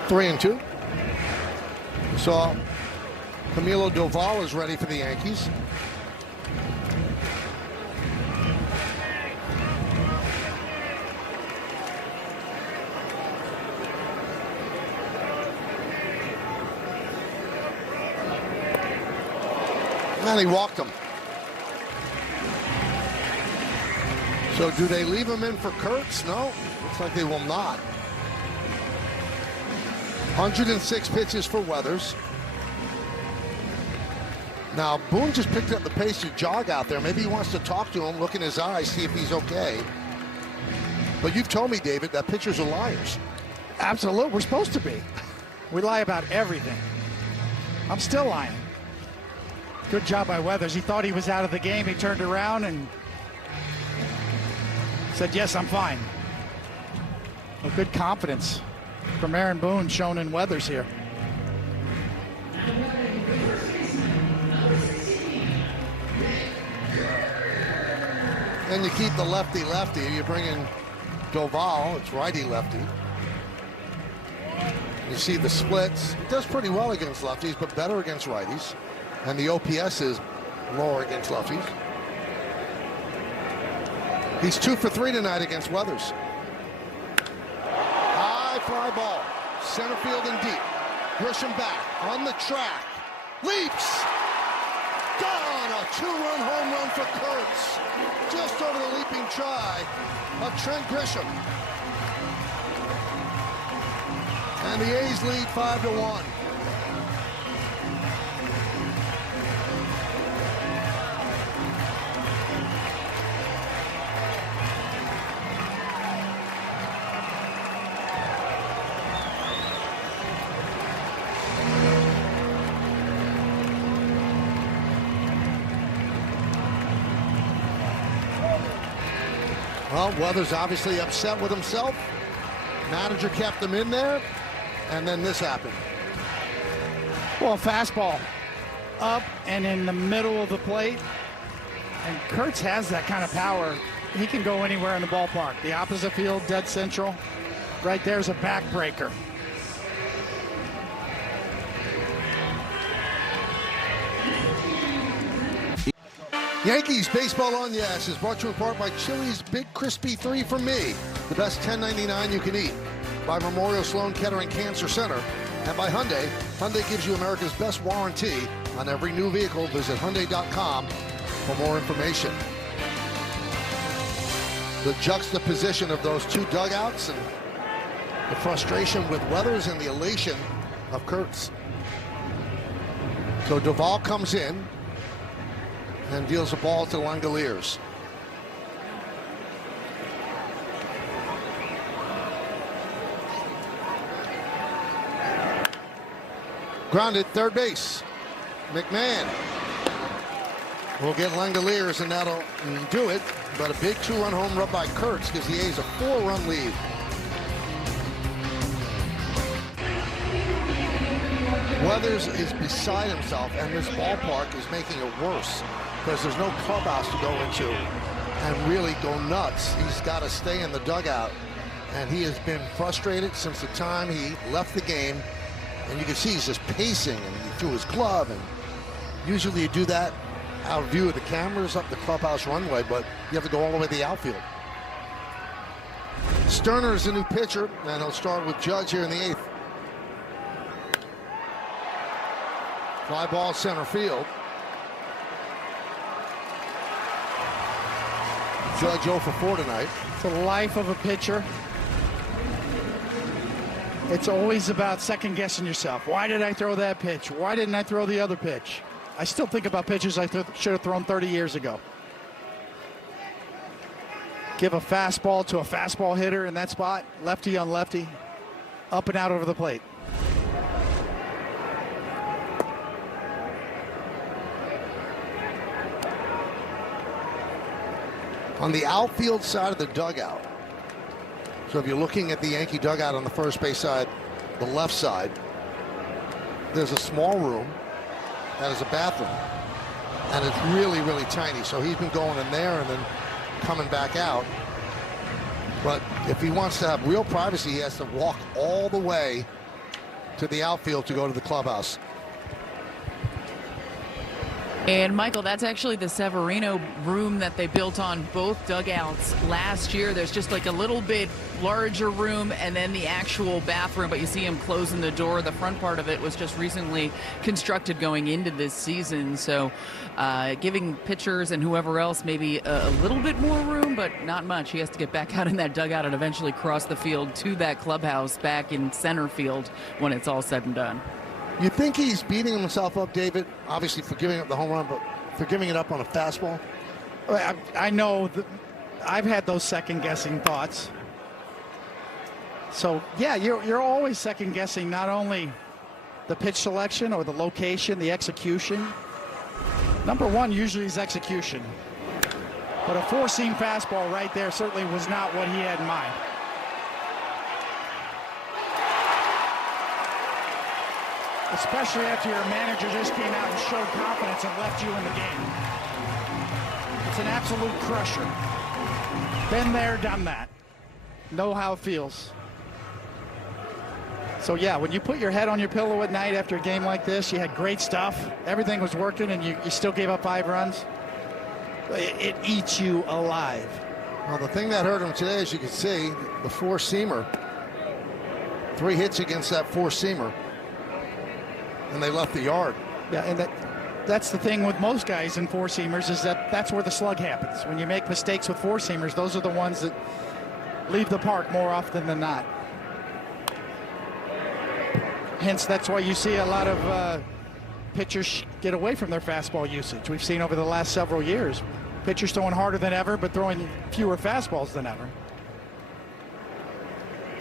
Three and two. So Camilo Doval is ready for the Yankees. And he walked him. So do they leave him in for Kurtz? No, looks like they will not. 106 pitches for Weathers. Now, Boone just picked up the pace to jog out there. Maybe he wants to talk to him, look in his eyes, see if he's okay. But you've told me, David, that pitchers are liars. Absolutely, we're supposed to be. We lie about everything. I'm still lying. Good job by Weathers. He thought he was out of the game. He turned around and said, yes, I'm fine. Well, good confidence from Aaron Boone shown in Weathers here. And you keep the lefty-lefty. You bring in Doval. It's righty-lefty. You see the splits. He does pretty well against lefties, but better against righties. And the OPS is lower against lefties. He's 2 for 3 tonight against Weathers. High fly ball. Center field and deep. Grisham back on the track. Leaps. Gone. A 2-run home run for Kurtz. Just over the leaping try of Trent Grisham. And the A's lead 5-1. Well, Weathers obviously upset with himself. Manager kept him in there, and then this happened. Well, fastball up and in the middle of the plate. And Kurtz has that kind of power. He can go anywhere in the ballpark. The opposite field, dead central. Right there's a backbreaker. Yankees Baseball on Yes is brought to you in part by Chili's Big Crispy 3 for Me, the best $10.99 you can eat. By Memorial Sloan Kettering Cancer Center. And by Hyundai. Hyundai gives you America's best warranty on every new vehicle. Visit Hyundai.com for more information. The juxtaposition of those two dugouts and the frustration with Weathers and the elation of Kurtz. So Doval comes in. and deals the ball to Langoliers. Grounded, third base. McMahon will get Langoliers, and that'll do it. But a big 2-run home run by Kurtz gives the A's a 4-run lead. Weathers is beside himself, and this ballpark is making it worse because there's no clubhouse to go into and really go nuts. He's got to stay in the dugout, and he has been frustrated since the time he left the game. And you can see he's just pacing, and he threw his glove, and usually you do that out of view of the cameras up the clubhouse runway, but you have to go all the way to the outfield. Sterner is the new pitcher, and he'll start with Judge here in the 8th. Fly ball center field. Judge 0 for 4 tonight. It's the life of a pitcher. It's always about second guessing yourself. Why did I throw that pitch? Why didn't I throw the other pitch? I still think about pitches I should have thrown 30 years ago. Give a fastball to a fastball hitter in that spot, lefty on lefty, up and out over the plate. On the outfield side of the dugout, so if you're looking at the Yankee dugout on the first base side, the left side, there's a small room that is a bathroom, and it's really, really tiny. So he's been going in there and then coming back out. But if he wants to have real privacy, he has to walk all the way to the outfield to go to the clubhouse. And Michael, that's actually the Severino room that they built on both dugouts last year. There's just like a little bit larger room and then the actual bathroom, but you see him closing the door. The front part of it was just recently constructed going into this season. So giving pitchers and whoever else maybe a little bit more room, but not much. He has to get back out in that dugout and eventually cross the field to that clubhouse back in center field when it's all said and done. You think he's beating himself up, David, obviously for giving up the home run, but for giving it up on a fastball? I know that I've had those second-guessing thoughts. So, yeah, you're always second-guessing not only the pitch selection or the location, the execution. Number one usually is execution. But a four-seam fastball right there certainly was not what he had in mind. Especially after your manager just came out and showed confidence and left you in the game. It's an absolute crusher. Been there, done that. Know how it feels. So yeah, when you put your head on your pillow at night after a game like this, you had great stuff, everything was working, and you still gave up 5 runs, it eats you alive. Well, the thing that hurt him today, as you can see, the four-seamer. 3 hits against that four-seamer. And they left the yard. Yeah, and that's the thing with most guys in four-seamers is that's where the slug happens. When you make mistakes with four-seamers, those are the ones that leave the park more often than not. Hence, that's why you see a lot of pitchers get away from their fastball usage. We've seen over the last several years. Pitchers throwing harder than ever, but throwing fewer fastballs than ever.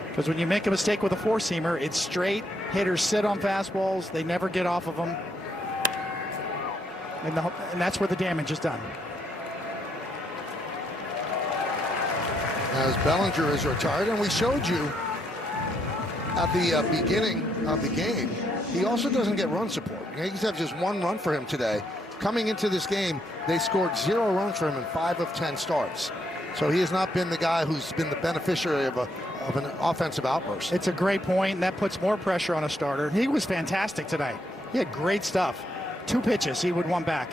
Because when you make a mistake with a four-seamer, it's straight. Hitters sit on fastballs. They never get off of them. And that's where the damage is done. As Bellinger is retired, and we showed you at the beginning of the game, he also doesn't get run support. The Yankees have just 1 run for him today. Coming into this game, they scored 0 runs for him in 5 of 10 starts. So he has not been the guy who's been the beneficiary of an offensive outburst. It's a great point, and that puts more pressure on a starter. He was fantastic tonight. He had great stuff. 2 pitches, he would want back.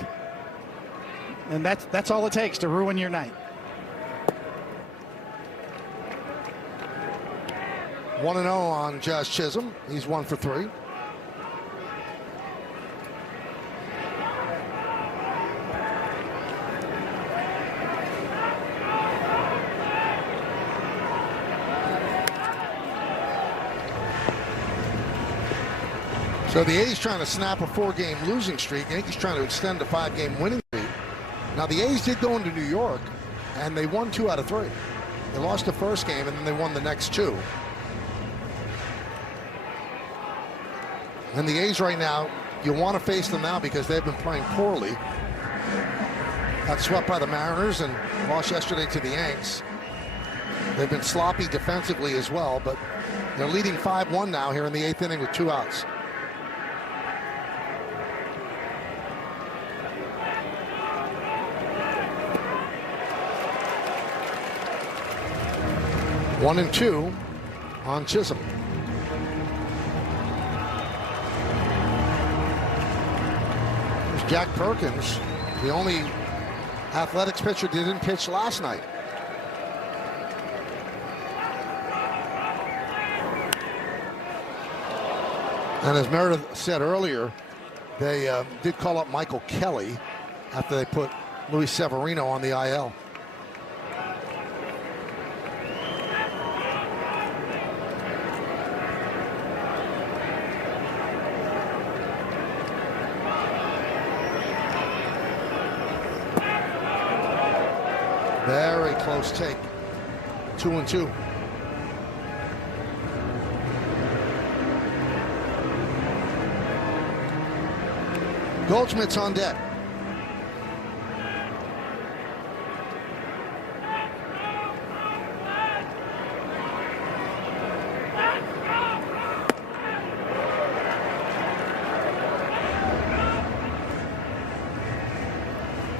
And that's all it takes to ruin your night. 1-0 on Josh Chisholm. He's 1 for 3. So the A's trying to snap a 4-game losing streak. Yankees trying to extend a 5-game winning streak. Now, the A's did go into New York, and they won 2 out of 3. They lost the first game, and then they won the next 2. And the A's right now, you want to face them now because they've been playing poorly. Got swept by the Mariners and lost yesterday to the Yanks. They've been sloppy defensively as well, but they're leading 5-1 now here in the 8th inning with 2 outs. One and 2 on Chisholm. There's Jack Perkins, the only Athletics pitcher didn't pitch last night. And as Meredith said earlier, they did call up Michael Kelly after they put Luis Severino on the IL. Very close take. 2-2. Goldschmidt's on deck.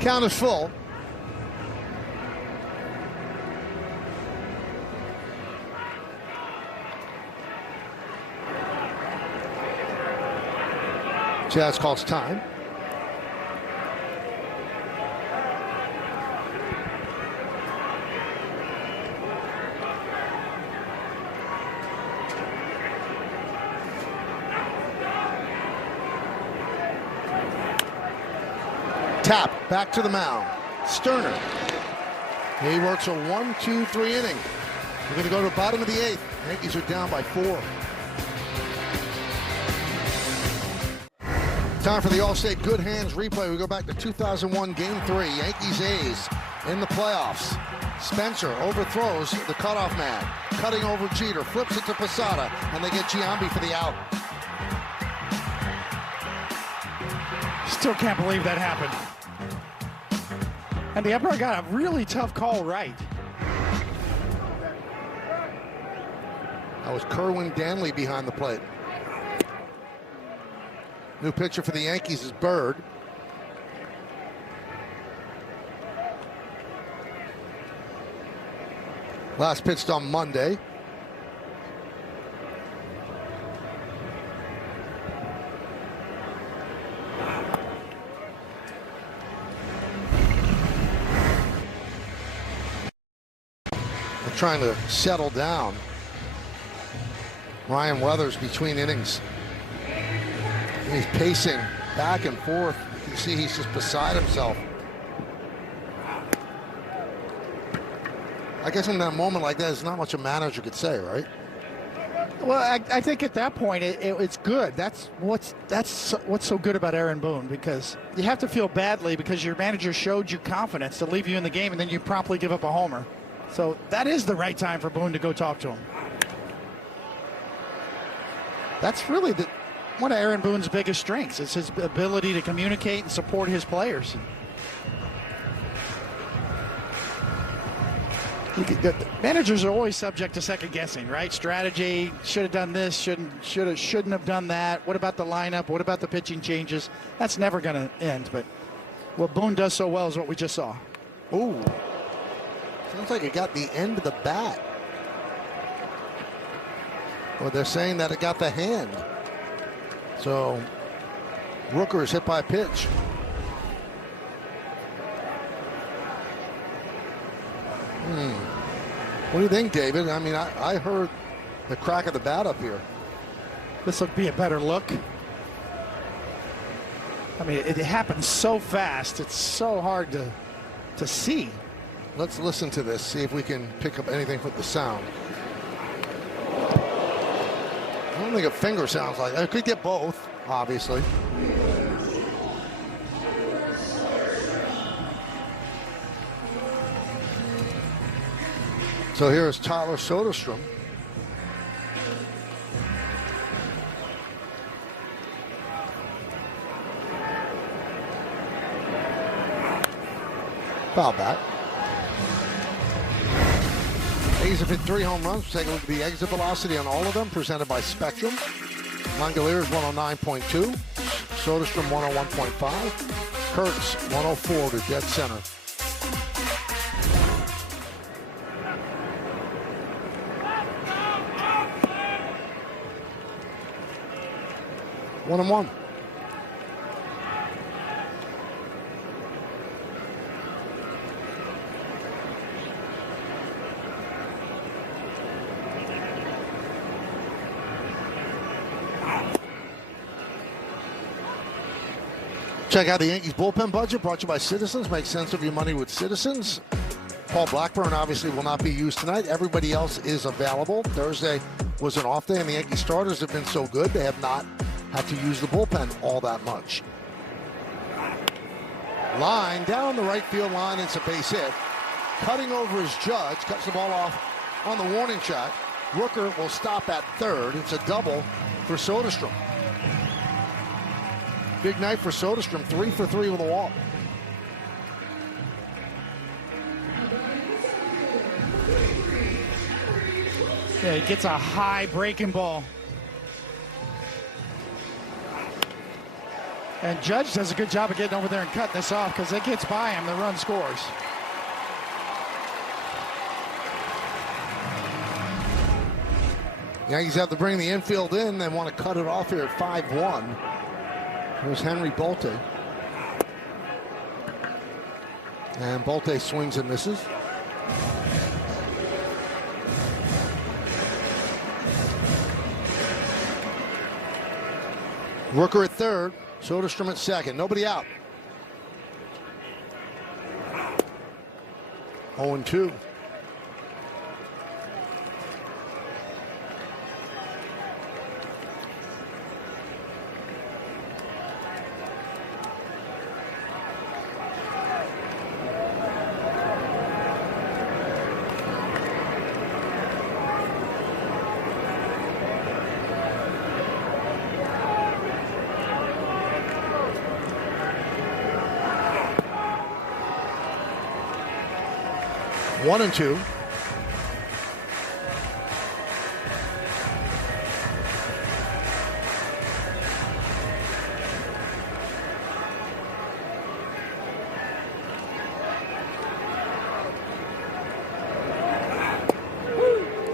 Count is full. Jazz calls time. Tap back to the mound. Sterner. He works a 1-2-3 inning. We're going to go to the bottom of the 8th. Yankees are down by 4. Time for the Allstate Good Hands replay. We go back to 2001 Game 3. Yankees-A's in the playoffs. Spencer overthrows the cutoff man. Cutting over Jeter. Flips it to Posada. And they get Giambi for the out. Still can't believe that happened. And the umpire got a really tough call right. That was Kerwin Danley behind the plate. New pitcher for the Yankees is Bird. Last pitched on Monday. They're trying to settle down. Ryan Weathers between innings. He's pacing back and forth. You can see he's just beside himself. I guess in that moment like that, there's not much a manager could say, right? Well, I think at that point it's good. That's what's so good about Aaron Boone, because you have to feel badly because your manager showed you confidence to leave you in the game, and then you promptly give up a homer. So that is the right time for Boone to go talk to him. That's really one of Aaron Boone's biggest strengths. It's his ability to communicate and support his players. The managers are always subject to second guessing, right? Strategy, should have done this, shouldn't have done that. What about the lineup? What about the pitching changes? That's never going to end. But what Boone does so well is what we just saw. Ooh, sounds like it got the end of the bat. Well, they're saying that it got the hand. So Rooker is hit by a pitch. What do you think, David? I mean, I heard the crack of the bat up here. This will be a better look. I mean, it happens so fast. It's so hard to see. Let's listen to this, see if we can pick up anything with the sound. I don't think a finger sounds like it. Could get both, obviously. So here's Tyler Soderstrom. Foul back. Yankees have hit 3 home runs. We'll take a look at the exit velocity on all of them, presented by Spectrum. Langoliers 109.2, Soderstrom 101.5, Kurtz 104 to dead center. One and one. Check out the Yankees bullpen budget brought to you by Citizens. Make sense of your money with Citizens. Paul Blackburn obviously will not be used tonight. Everybody else is available. Thursday was an off day, and the Yankee starters have been so good they have not had to use the bullpen all that much. Line down the right field line. It's a base hit. Cutting over is Judge. Cuts the ball off on the warning track. Rooker will stop at third. It's a double for Soderstrom. Big night for Soderstrom, 3 for 3 with a walk. Yeah, he gets a high breaking ball. And Judge does a good job of getting over there and cutting this off, because it gets by him, the run scores. Yankees have to bring the infield in. They want to cut it off here at 5-1. Here's Henry Bolte. And Bolte swings and misses. Rooker at third. Soderstrom at second. Nobody out. 0-2. One and two.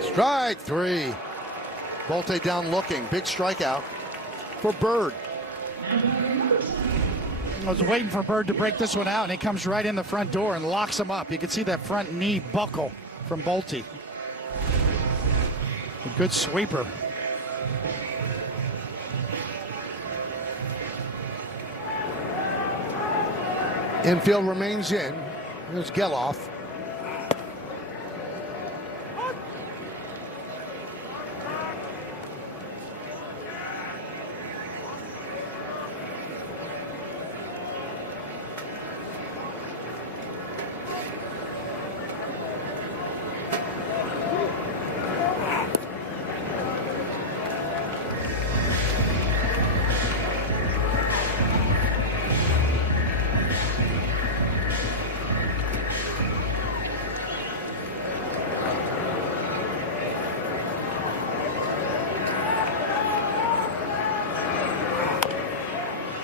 Strike three. Bolte down looking. Big strikeout for Bird. I was waiting for Bird to break this one out, and he comes right in the front door and locks him up. You can see that front knee buckle from Bolte. A good sweeper. Infield remains in. Here's Geloff.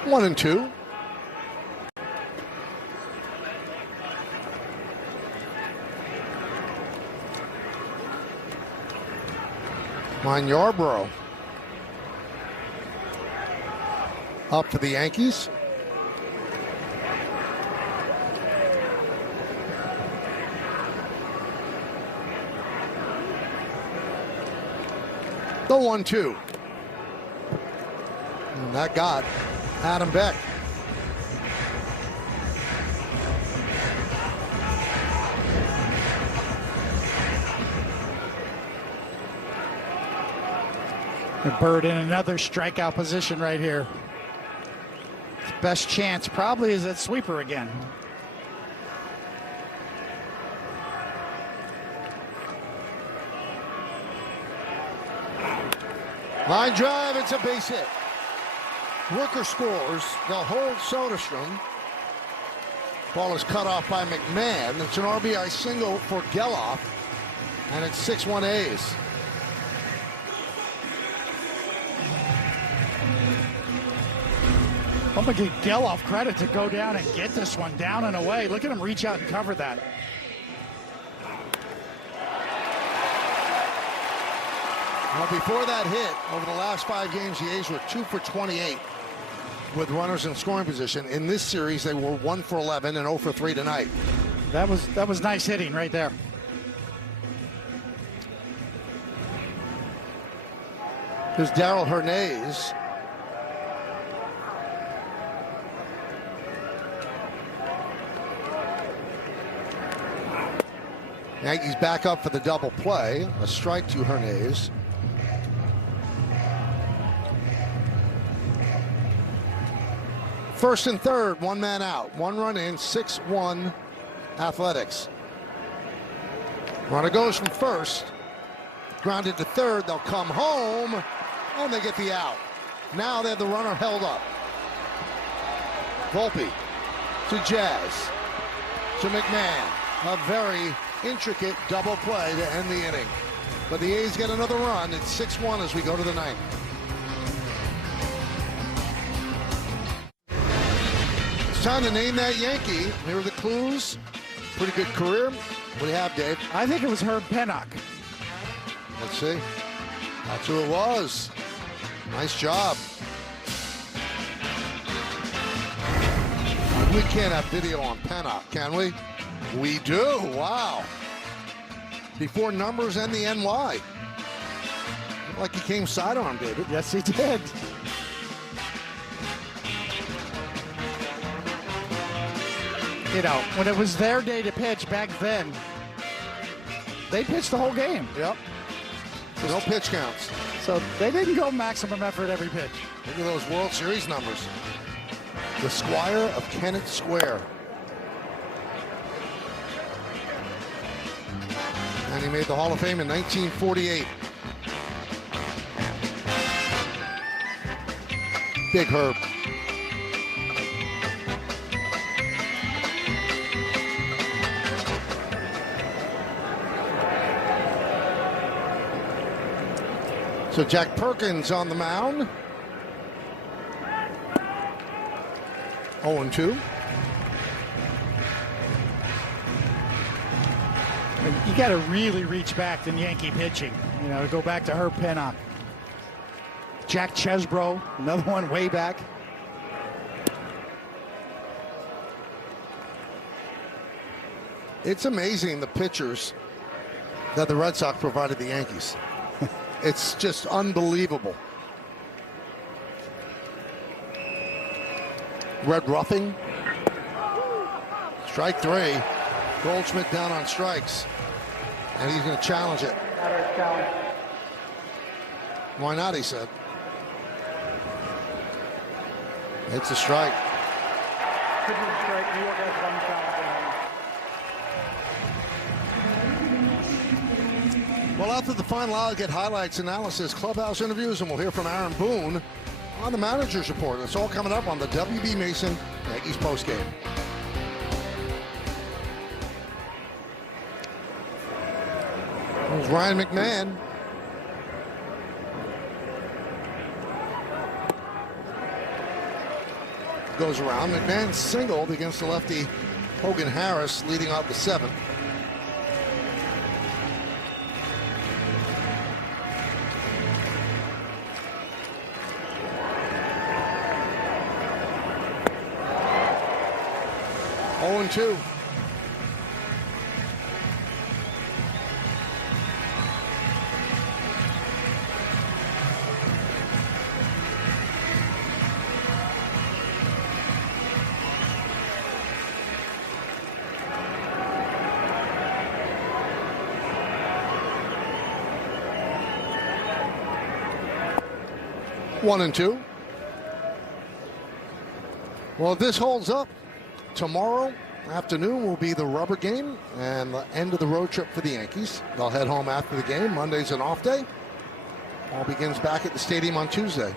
One and two. Mine Yarbrough up for the Yankees. The 1-2. And that got Adam Beck. And Bird in another strikeout position right here. His best chance probably is at sweeper again. Line drive, it's a base hit. Rooker scores. They'll hold Soderstrom. Ball is cut off by McMahon. It's an RBI single for Geloff, and it's 6-1 A's. I'm going to give Geloff credit to go down and get this one down and away. Look at him reach out and cover that. Well, before that hit, over the last 5 games, the A's were 2 for 28 with runners in scoring position. In this series, they were 1 for 11 and 0 for 3 tonight. That was nice hitting right there. Here's Darrell Hernandez. Yankees back up for the double play. A strike to Hernandez. First and third, 1 man out. 1 run in, 6-1 Athletics. Runner goes from first. Grounded to third. They'll come home, and they get the out. Now they have the runner held up. Volpe to Jazz. To McMahon. A very intricate double play to end the inning. But the A's get another run. It's 6-1 as we go to the ninth. It's time to name that Yankee. Here are the clues. Pretty good career. What do you have, Dave? I think it was Herb Pennock. Let's see. That's who it was. Nice job. We can't have video on Pennock, can we? We do. Wow. Before numbers and the NY. Looked like he came sidearm, David. Yes, he did. You know, when it was their day to pitch back then, they pitched the whole game. Yep. So no pitch counts. So they didn't go maximum effort every pitch. Look at those World Series numbers. The Squire of Kennett Square. And he made the Hall of Fame in 1948. Big Herb. So Jack Perkins on the mound. 0-2. You got to really reach back in Yankee pitching, you know, to go back to Herb Pennock. Jack Chesbro, another one way back. It's amazing the pitchers that the Red Sox provided the Yankees. It's just unbelievable. Red Ruffing. Strike 3. Goldschmidt down on strikes. And he's going to challenge it. Why not, he said. It's a strike. Could be a strike. New York has 1 challenge. Well, after the final, I'll get highlights, analysis, clubhouse interviews, and we'll hear from Aaron Boone on the manager's report. It's all coming up on the WB Mason Yankees postgame. There's Ryan McMahon. Goes around. McMahon singled against the lefty Hogan Harris, leading off the 7th. Oh, 2. One and 2. Well, if this holds up, tomorrow afternoon will be the rubber game and the end of the road trip for the Yankees. They'll head home after the game. Monday's an off day. All begins back at the stadium on Tuesday.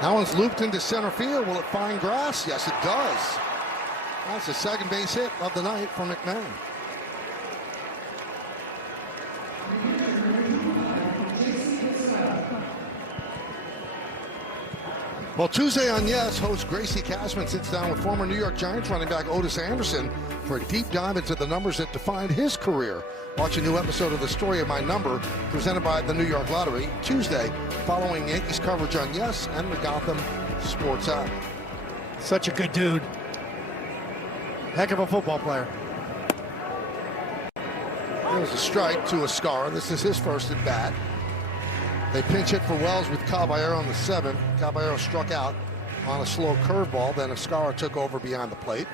That one's looped into center field. Will it find grass? Yes, it does. That's the second base hit of the night for McMahon. Well, Tuesday on Yes, host Gracie Cashman sits down with former New York Giants running back Otis Anderson for a deep dive into the numbers that defined his career. Watch a new episode of The Story of My Number, presented by the New York Lottery, Tuesday, following Yankees coverage on Yes and the Gotham Sports app. Such a good dude. Heck of a football player. There's a strike to Escara. This is his first at bat. They pinch hit for Wells with Caballero on the 7th. Caballero struck out on a slow curveball. Then Escara took over behind the plate.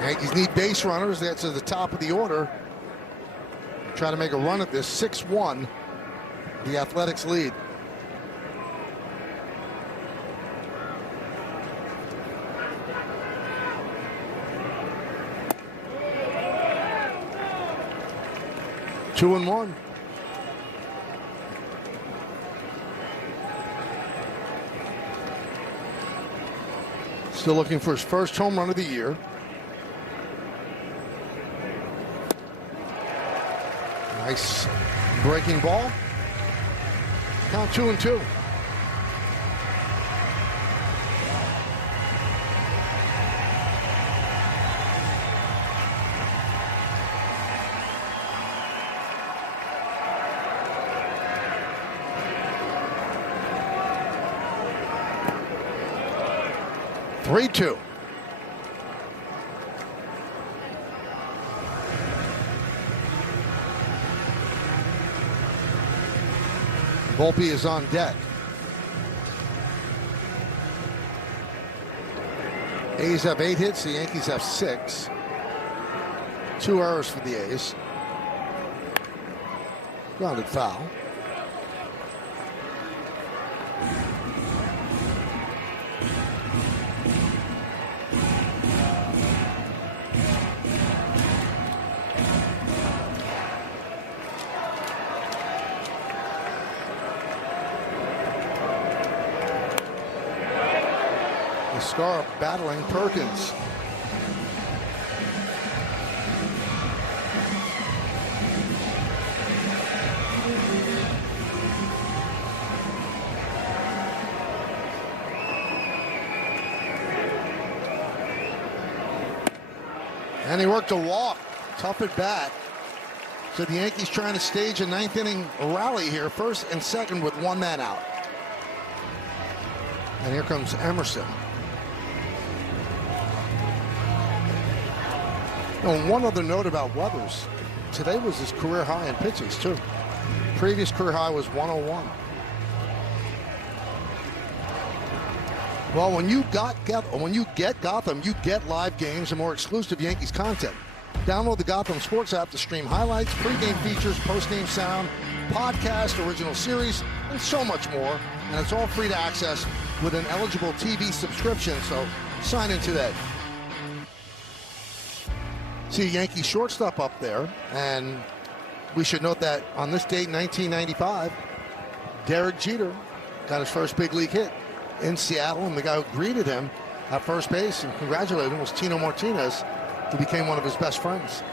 Yankees need base runners. That's at the top of the order. Try to make a run at this. 6-1. The Athletics lead. Two and one. Still looking for his first home run of the year. Nice breaking ball. Count 2-2. Three-two. Volpe is on deck. A's have 8 hits. The Yankees have 6. 2 errors for the A's. Grounded foul. Escara battling Perkins. And he worked a walk. Tough at bat. So the Yankees trying to stage a 9th inning rally here. First and second with 1 man out. And here comes Emerson. And one other note about Weathers. Today was his career high in pitches, too. Previous career high was 101. Well, when you get Gotham, you get live games and more exclusive Yankees content. Download the Gotham Sports app to stream highlights, pregame features, postgame sound, podcast, original series, and so much more. And it's all free to access with an eligible TV subscription, so sign in today. See a Yankee shortstop up there, and we should note that on this date, 1995, Derek Jeter got his first big league hit in Seattle, and the guy who greeted him at first base and congratulated him was Tino Martinez, who became one of his best friends.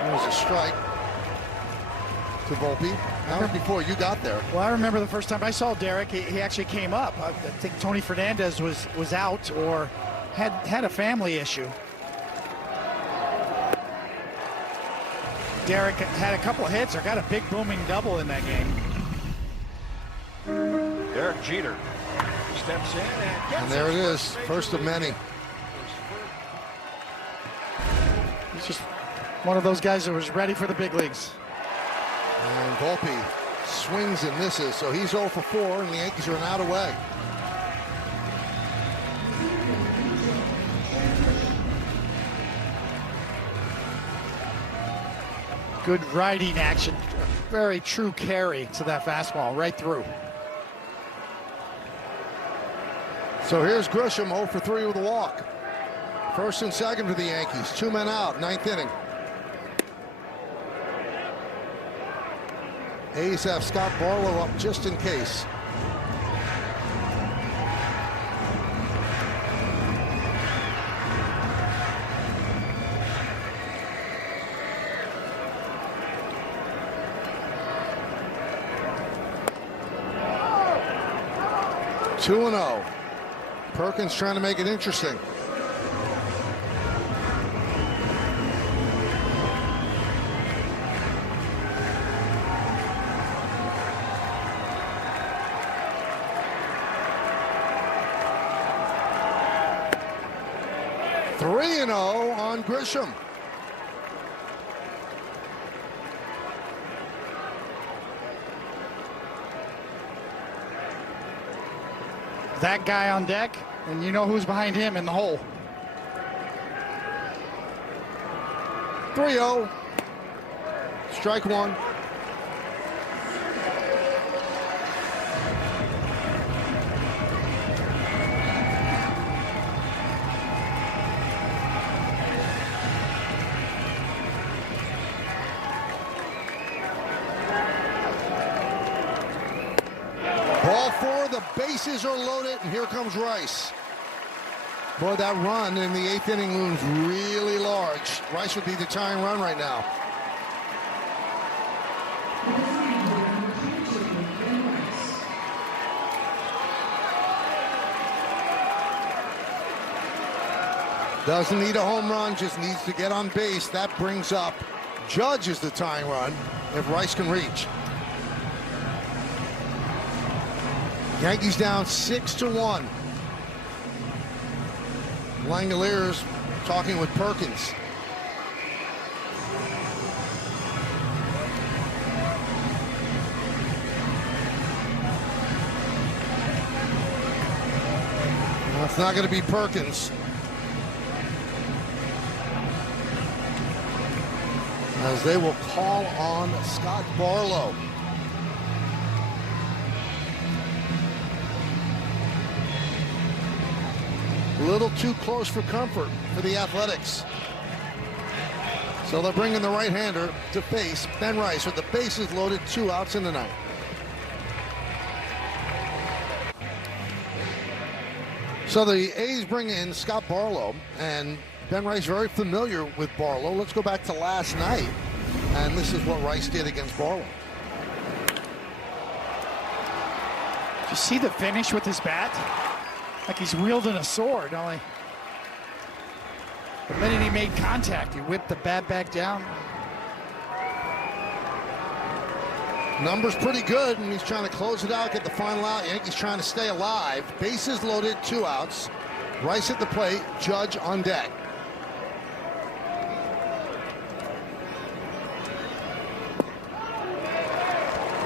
That was a strike to Volpe. That was before you got there. Well, I remember the first time I saw Derek, he actually came up. I think Tony Fernandez was out or had a family issue. Derek had a couple of hits or got a big booming double in that game. Derek Jeter steps in and there it is, first of many. He's just one of those guys that was ready for the big leagues. And Volpe swings and misses, so he's 0 for 4, and the Yankees are an out away. Good riding action. Very true carry to that fastball, right through. So here's Grisham, 0 for 3 with a walk. First and second for the Yankees. 2 men out, 9th inning. A's have Scott Barlow up just in case. Two and 0. Perkins trying to make it interesting. Three and 0 on Grisham. That guy on deck, and you know who's behind him in the hole. 3-0. Strike one. Ball four, the bases are loaded, and here comes Rice. Boy, that run in the 8th inning looms really large. Rice would be the tying run right now. Doesn't need a home run, just needs to get on base. That brings up Judge as the tying run if Rice can reach. Yankees down 6-1. Langoliers talking with Perkins. Well, it's not going to be Perkins. As they will call on Scott Barlow. A little too close for comfort for the Athletics. So they're bringing the right-hander to face Ben Rice with the bases loaded, 2 outs in the ninth. So the A's bring in Scott Barlow, and Ben Rice very familiar with Barlow. Let's go back to last night, and this is what Rice did against Barlow. Did you see the finish with his bat? Like he's wielding a sword, only the minute he made contact, he whipped the bat back down. Numbers pretty good, and he's trying to close it out, get the final out. Yankees trying to stay alive. Bases loaded, 2 outs. Rice at the plate, Judge on deck.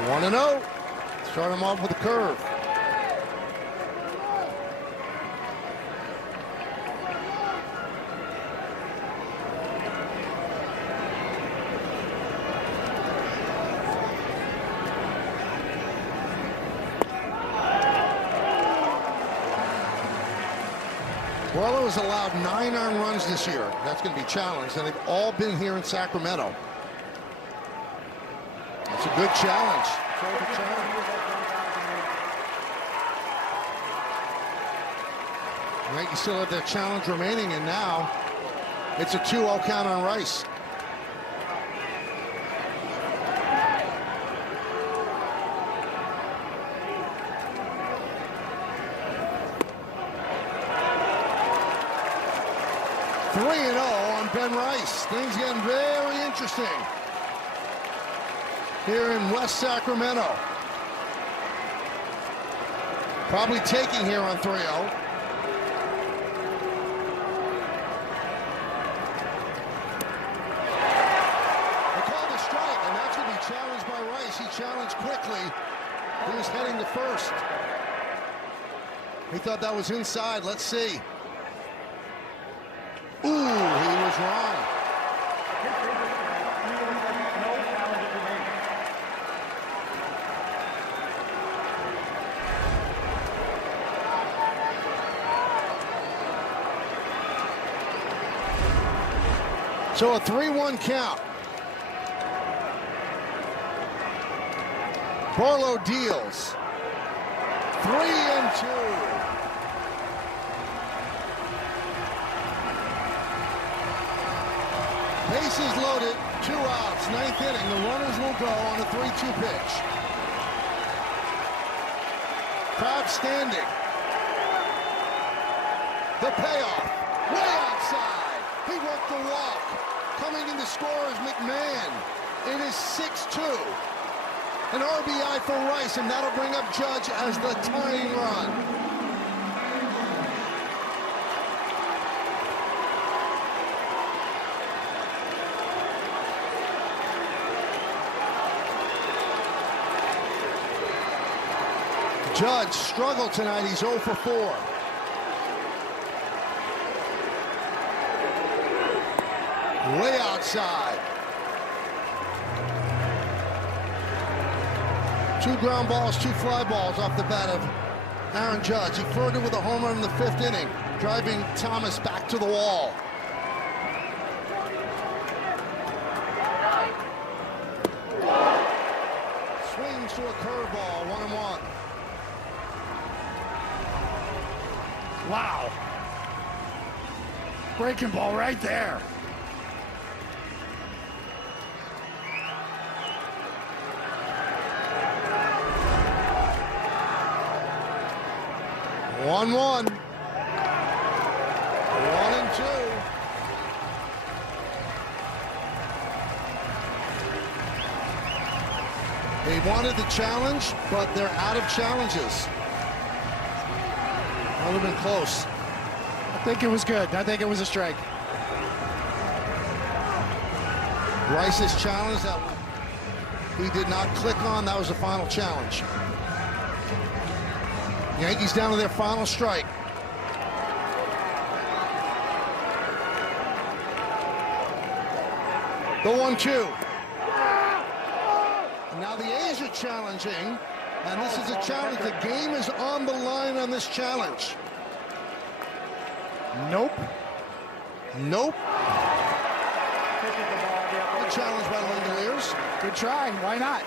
One and 0. Start him off with a curve. Barlow has allowed 9 earned runs this year. That's going to be challenged, and they've all been here in Sacramento. That's a good challenge. The Yankees still have their challenge remaining, and now it's a 2-0 count on Rice. On Ben Rice. Things getting very interesting here in West Sacramento. Probably taking here on 3-0. They called a strike, and that's going to be challenged by Rice. He challenged quickly. He was heading to first. He thought that was inside. Let's see. Ooh, he was wrong. So a 3-1 count. Barlow deals. 3-2. Bases loaded, 2 outs, 9th inning. The runners will go on a 3-2 pitch. Crowd standing. The payoff, way outside. He worked the walk. Coming in to score is McMahon. It is 6-2. An RBI for Rice, and that'll bring up Judge as the tying run. Judge struggled tonight. He's 0 for 4. Way outside. 2 ground balls, 2 fly balls off the bat of Aaron Judge. He flirted with a home run in the 5th inning, driving Thomas back to the wall. Swings to a curveball, 1-1. Wow. Breaking ball right there. One, 1-2. They wanted the challenge, but they're out of challenges. That would have been close. I think it was good. I think it was a strike. Rice's challenge that he did not click on, that was the final challenge. Yankees down to their final strike. The 1-2. And now the A's are challenging, and this is a challenge. The game is on the line on this challenge. Nope. Nope. Good challenge by the Langoliers. Good try. Why not?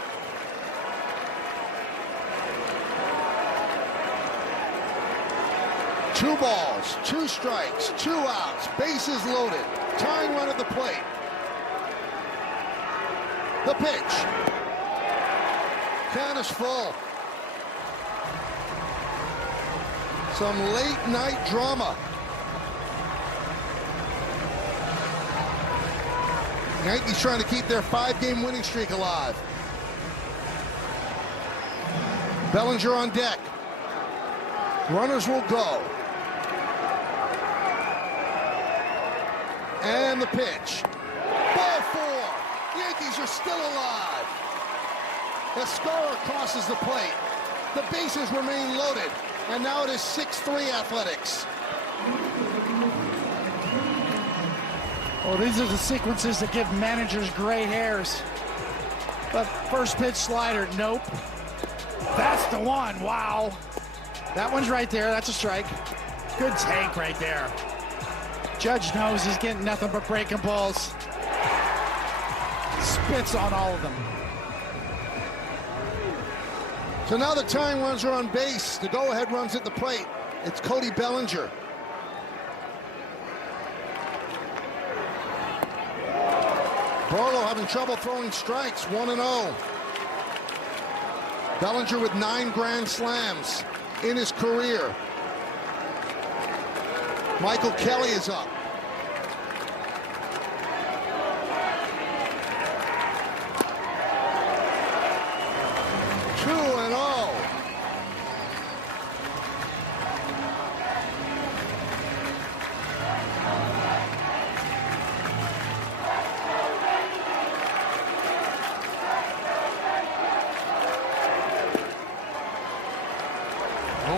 Two balls, 2 strikes, 2 outs, bases loaded, tying run at the plate. The pitch. Count is full. Some late night drama. Yankees trying to keep their 5-game winning streak alive. Bellinger on deck. Runners will go. And the pitch. Ball 4. Yankees are still alive. Escobar crosses the plate. The bases remain loaded. And now it is 6-3 Athletics. Well, these are the sequences that give managers gray hairs. But first pitch slider, nope. That's the one, wow. That one's right there, that's a strike. Good take right there. Judge knows he's getting nothing but breaking balls. Spits on all of them. So now the tying runs are on base. The go-ahead runs at the plate. It's Cody Bellinger. Barlow having trouble throwing strikes, 1-0. Bellinger with 9 grand slams in his career. Michael Kelly is up.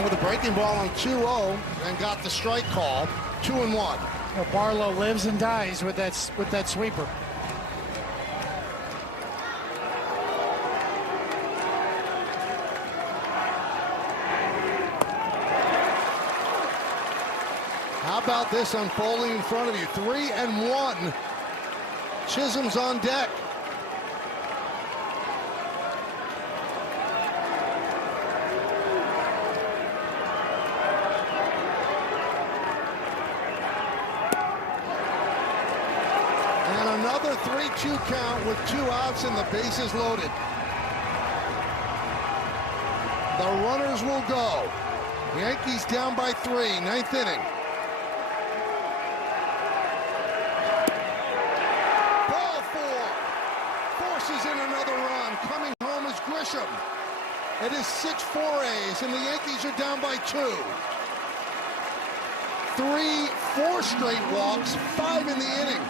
With a breaking ball on 2-0 and got the strike call. 2-1. Well, Barlow lives and dies with that sweeper. How about this unfolding in front of you? 3-1 Chisholm's on deck. And another 3-2 count with 2 outs and the bases loaded. The runners will go. Yankees down by 3, 9th inning. Ball 4. Forces in another run. Coming home is Grisham. It is 6-4 A's, and the Yankees are down by 2. 4 straight walks, 5 in the inning.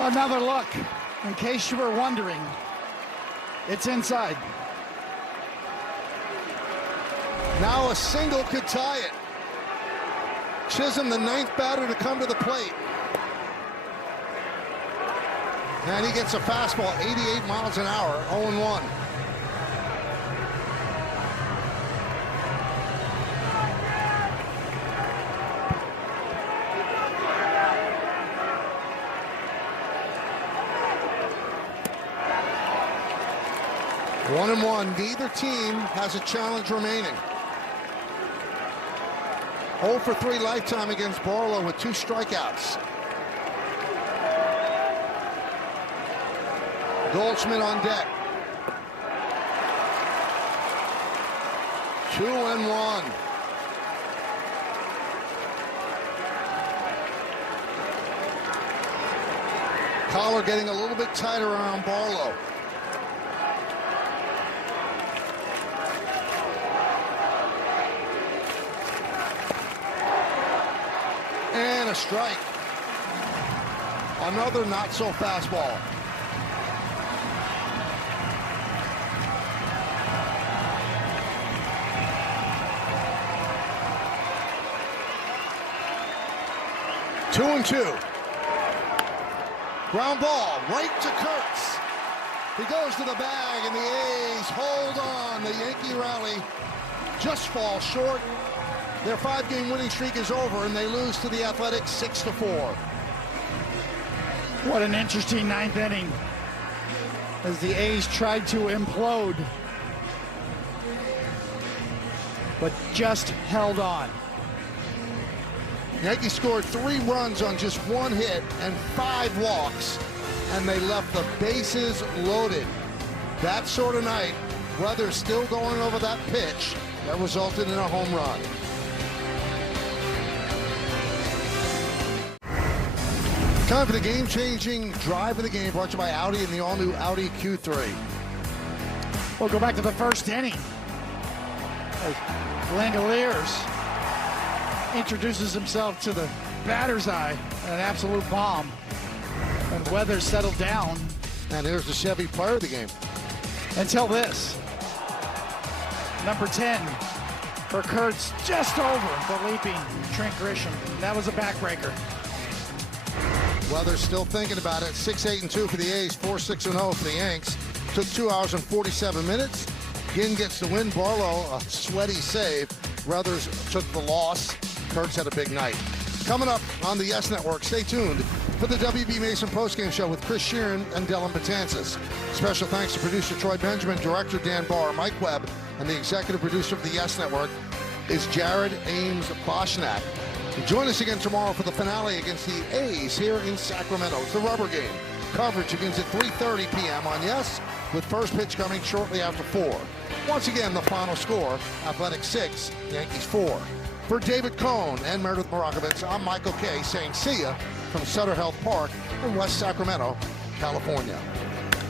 Another look, in case you were wondering. It's inside. Now a single could tie it. Chisholm, the 9th batter to come to the plate. And he gets a fastball, 88 miles an hour, 0-1. One and one. Neither team has a challenge remaining. 0 for 3 lifetime against Barlow with 2 strikeouts. Goldschmidt on deck. 2-1. Collar getting a little bit tighter around Barlow. And a strike. Another not so fastball. Two and 2. Ground ball right to Kurtz. He goes to the bag, and the A's hold on. The Yankee rally just falls short. Their 5-game winning streak is over, and they lose to the Athletics 6-4. What an interesting 9th inning as the A's tried to implode, but just held on. Yankees scored 3 runs on just 1 hit and 5 walks, and they left the bases loaded. That sort of night, weather still going over that pitch that resulted in a home run. Time for the game-changing drive of the game, brought to you by Audi and the all-new Audi Q3. We'll go back to the first inning. As Langoliers introduces himself to the batter's eye, an absolute bomb. And weather settled down. And here's the Chevy player of the game. Until this. Number 10 for Kurtz, just over the leaping Trent Grisham. That was a backbreaker. Weather's still thinking about it. 6-8-2 for the A's, 4-6-0 for the Yanks. Took 2 hours and 47 minutes. Ginn gets the win. Barlow, a sweaty save. Ruthers took the loss. Kurtz had a big night. Coming up on the Yes Network, stay tuned for the WB Mason postgame show with Chris Sheeran and Dylan Betances. Special thanks to producer Troy Benjamin, director Dan Barr, Mike Webb, and the executive producer of the Yes Network is Jared Ames Boschnack. Join us again tomorrow for the finale against the A's here in Sacramento. It's the rubber game. Coverage begins at 3:30 p.m. on Yes, with first pitch coming shortly after 4. Once again, the final score, Athletics 6, Yankees 4. For David Cohn and Meredith Marakovitz, I'm Michael Kay saying see ya from Sutter Health Park in West Sacramento, California.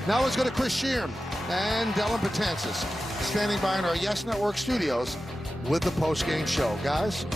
Now let's go to Chris Sheeran and Dylan Betances, standing by in our Yes Network studios with the post-game show. Guys,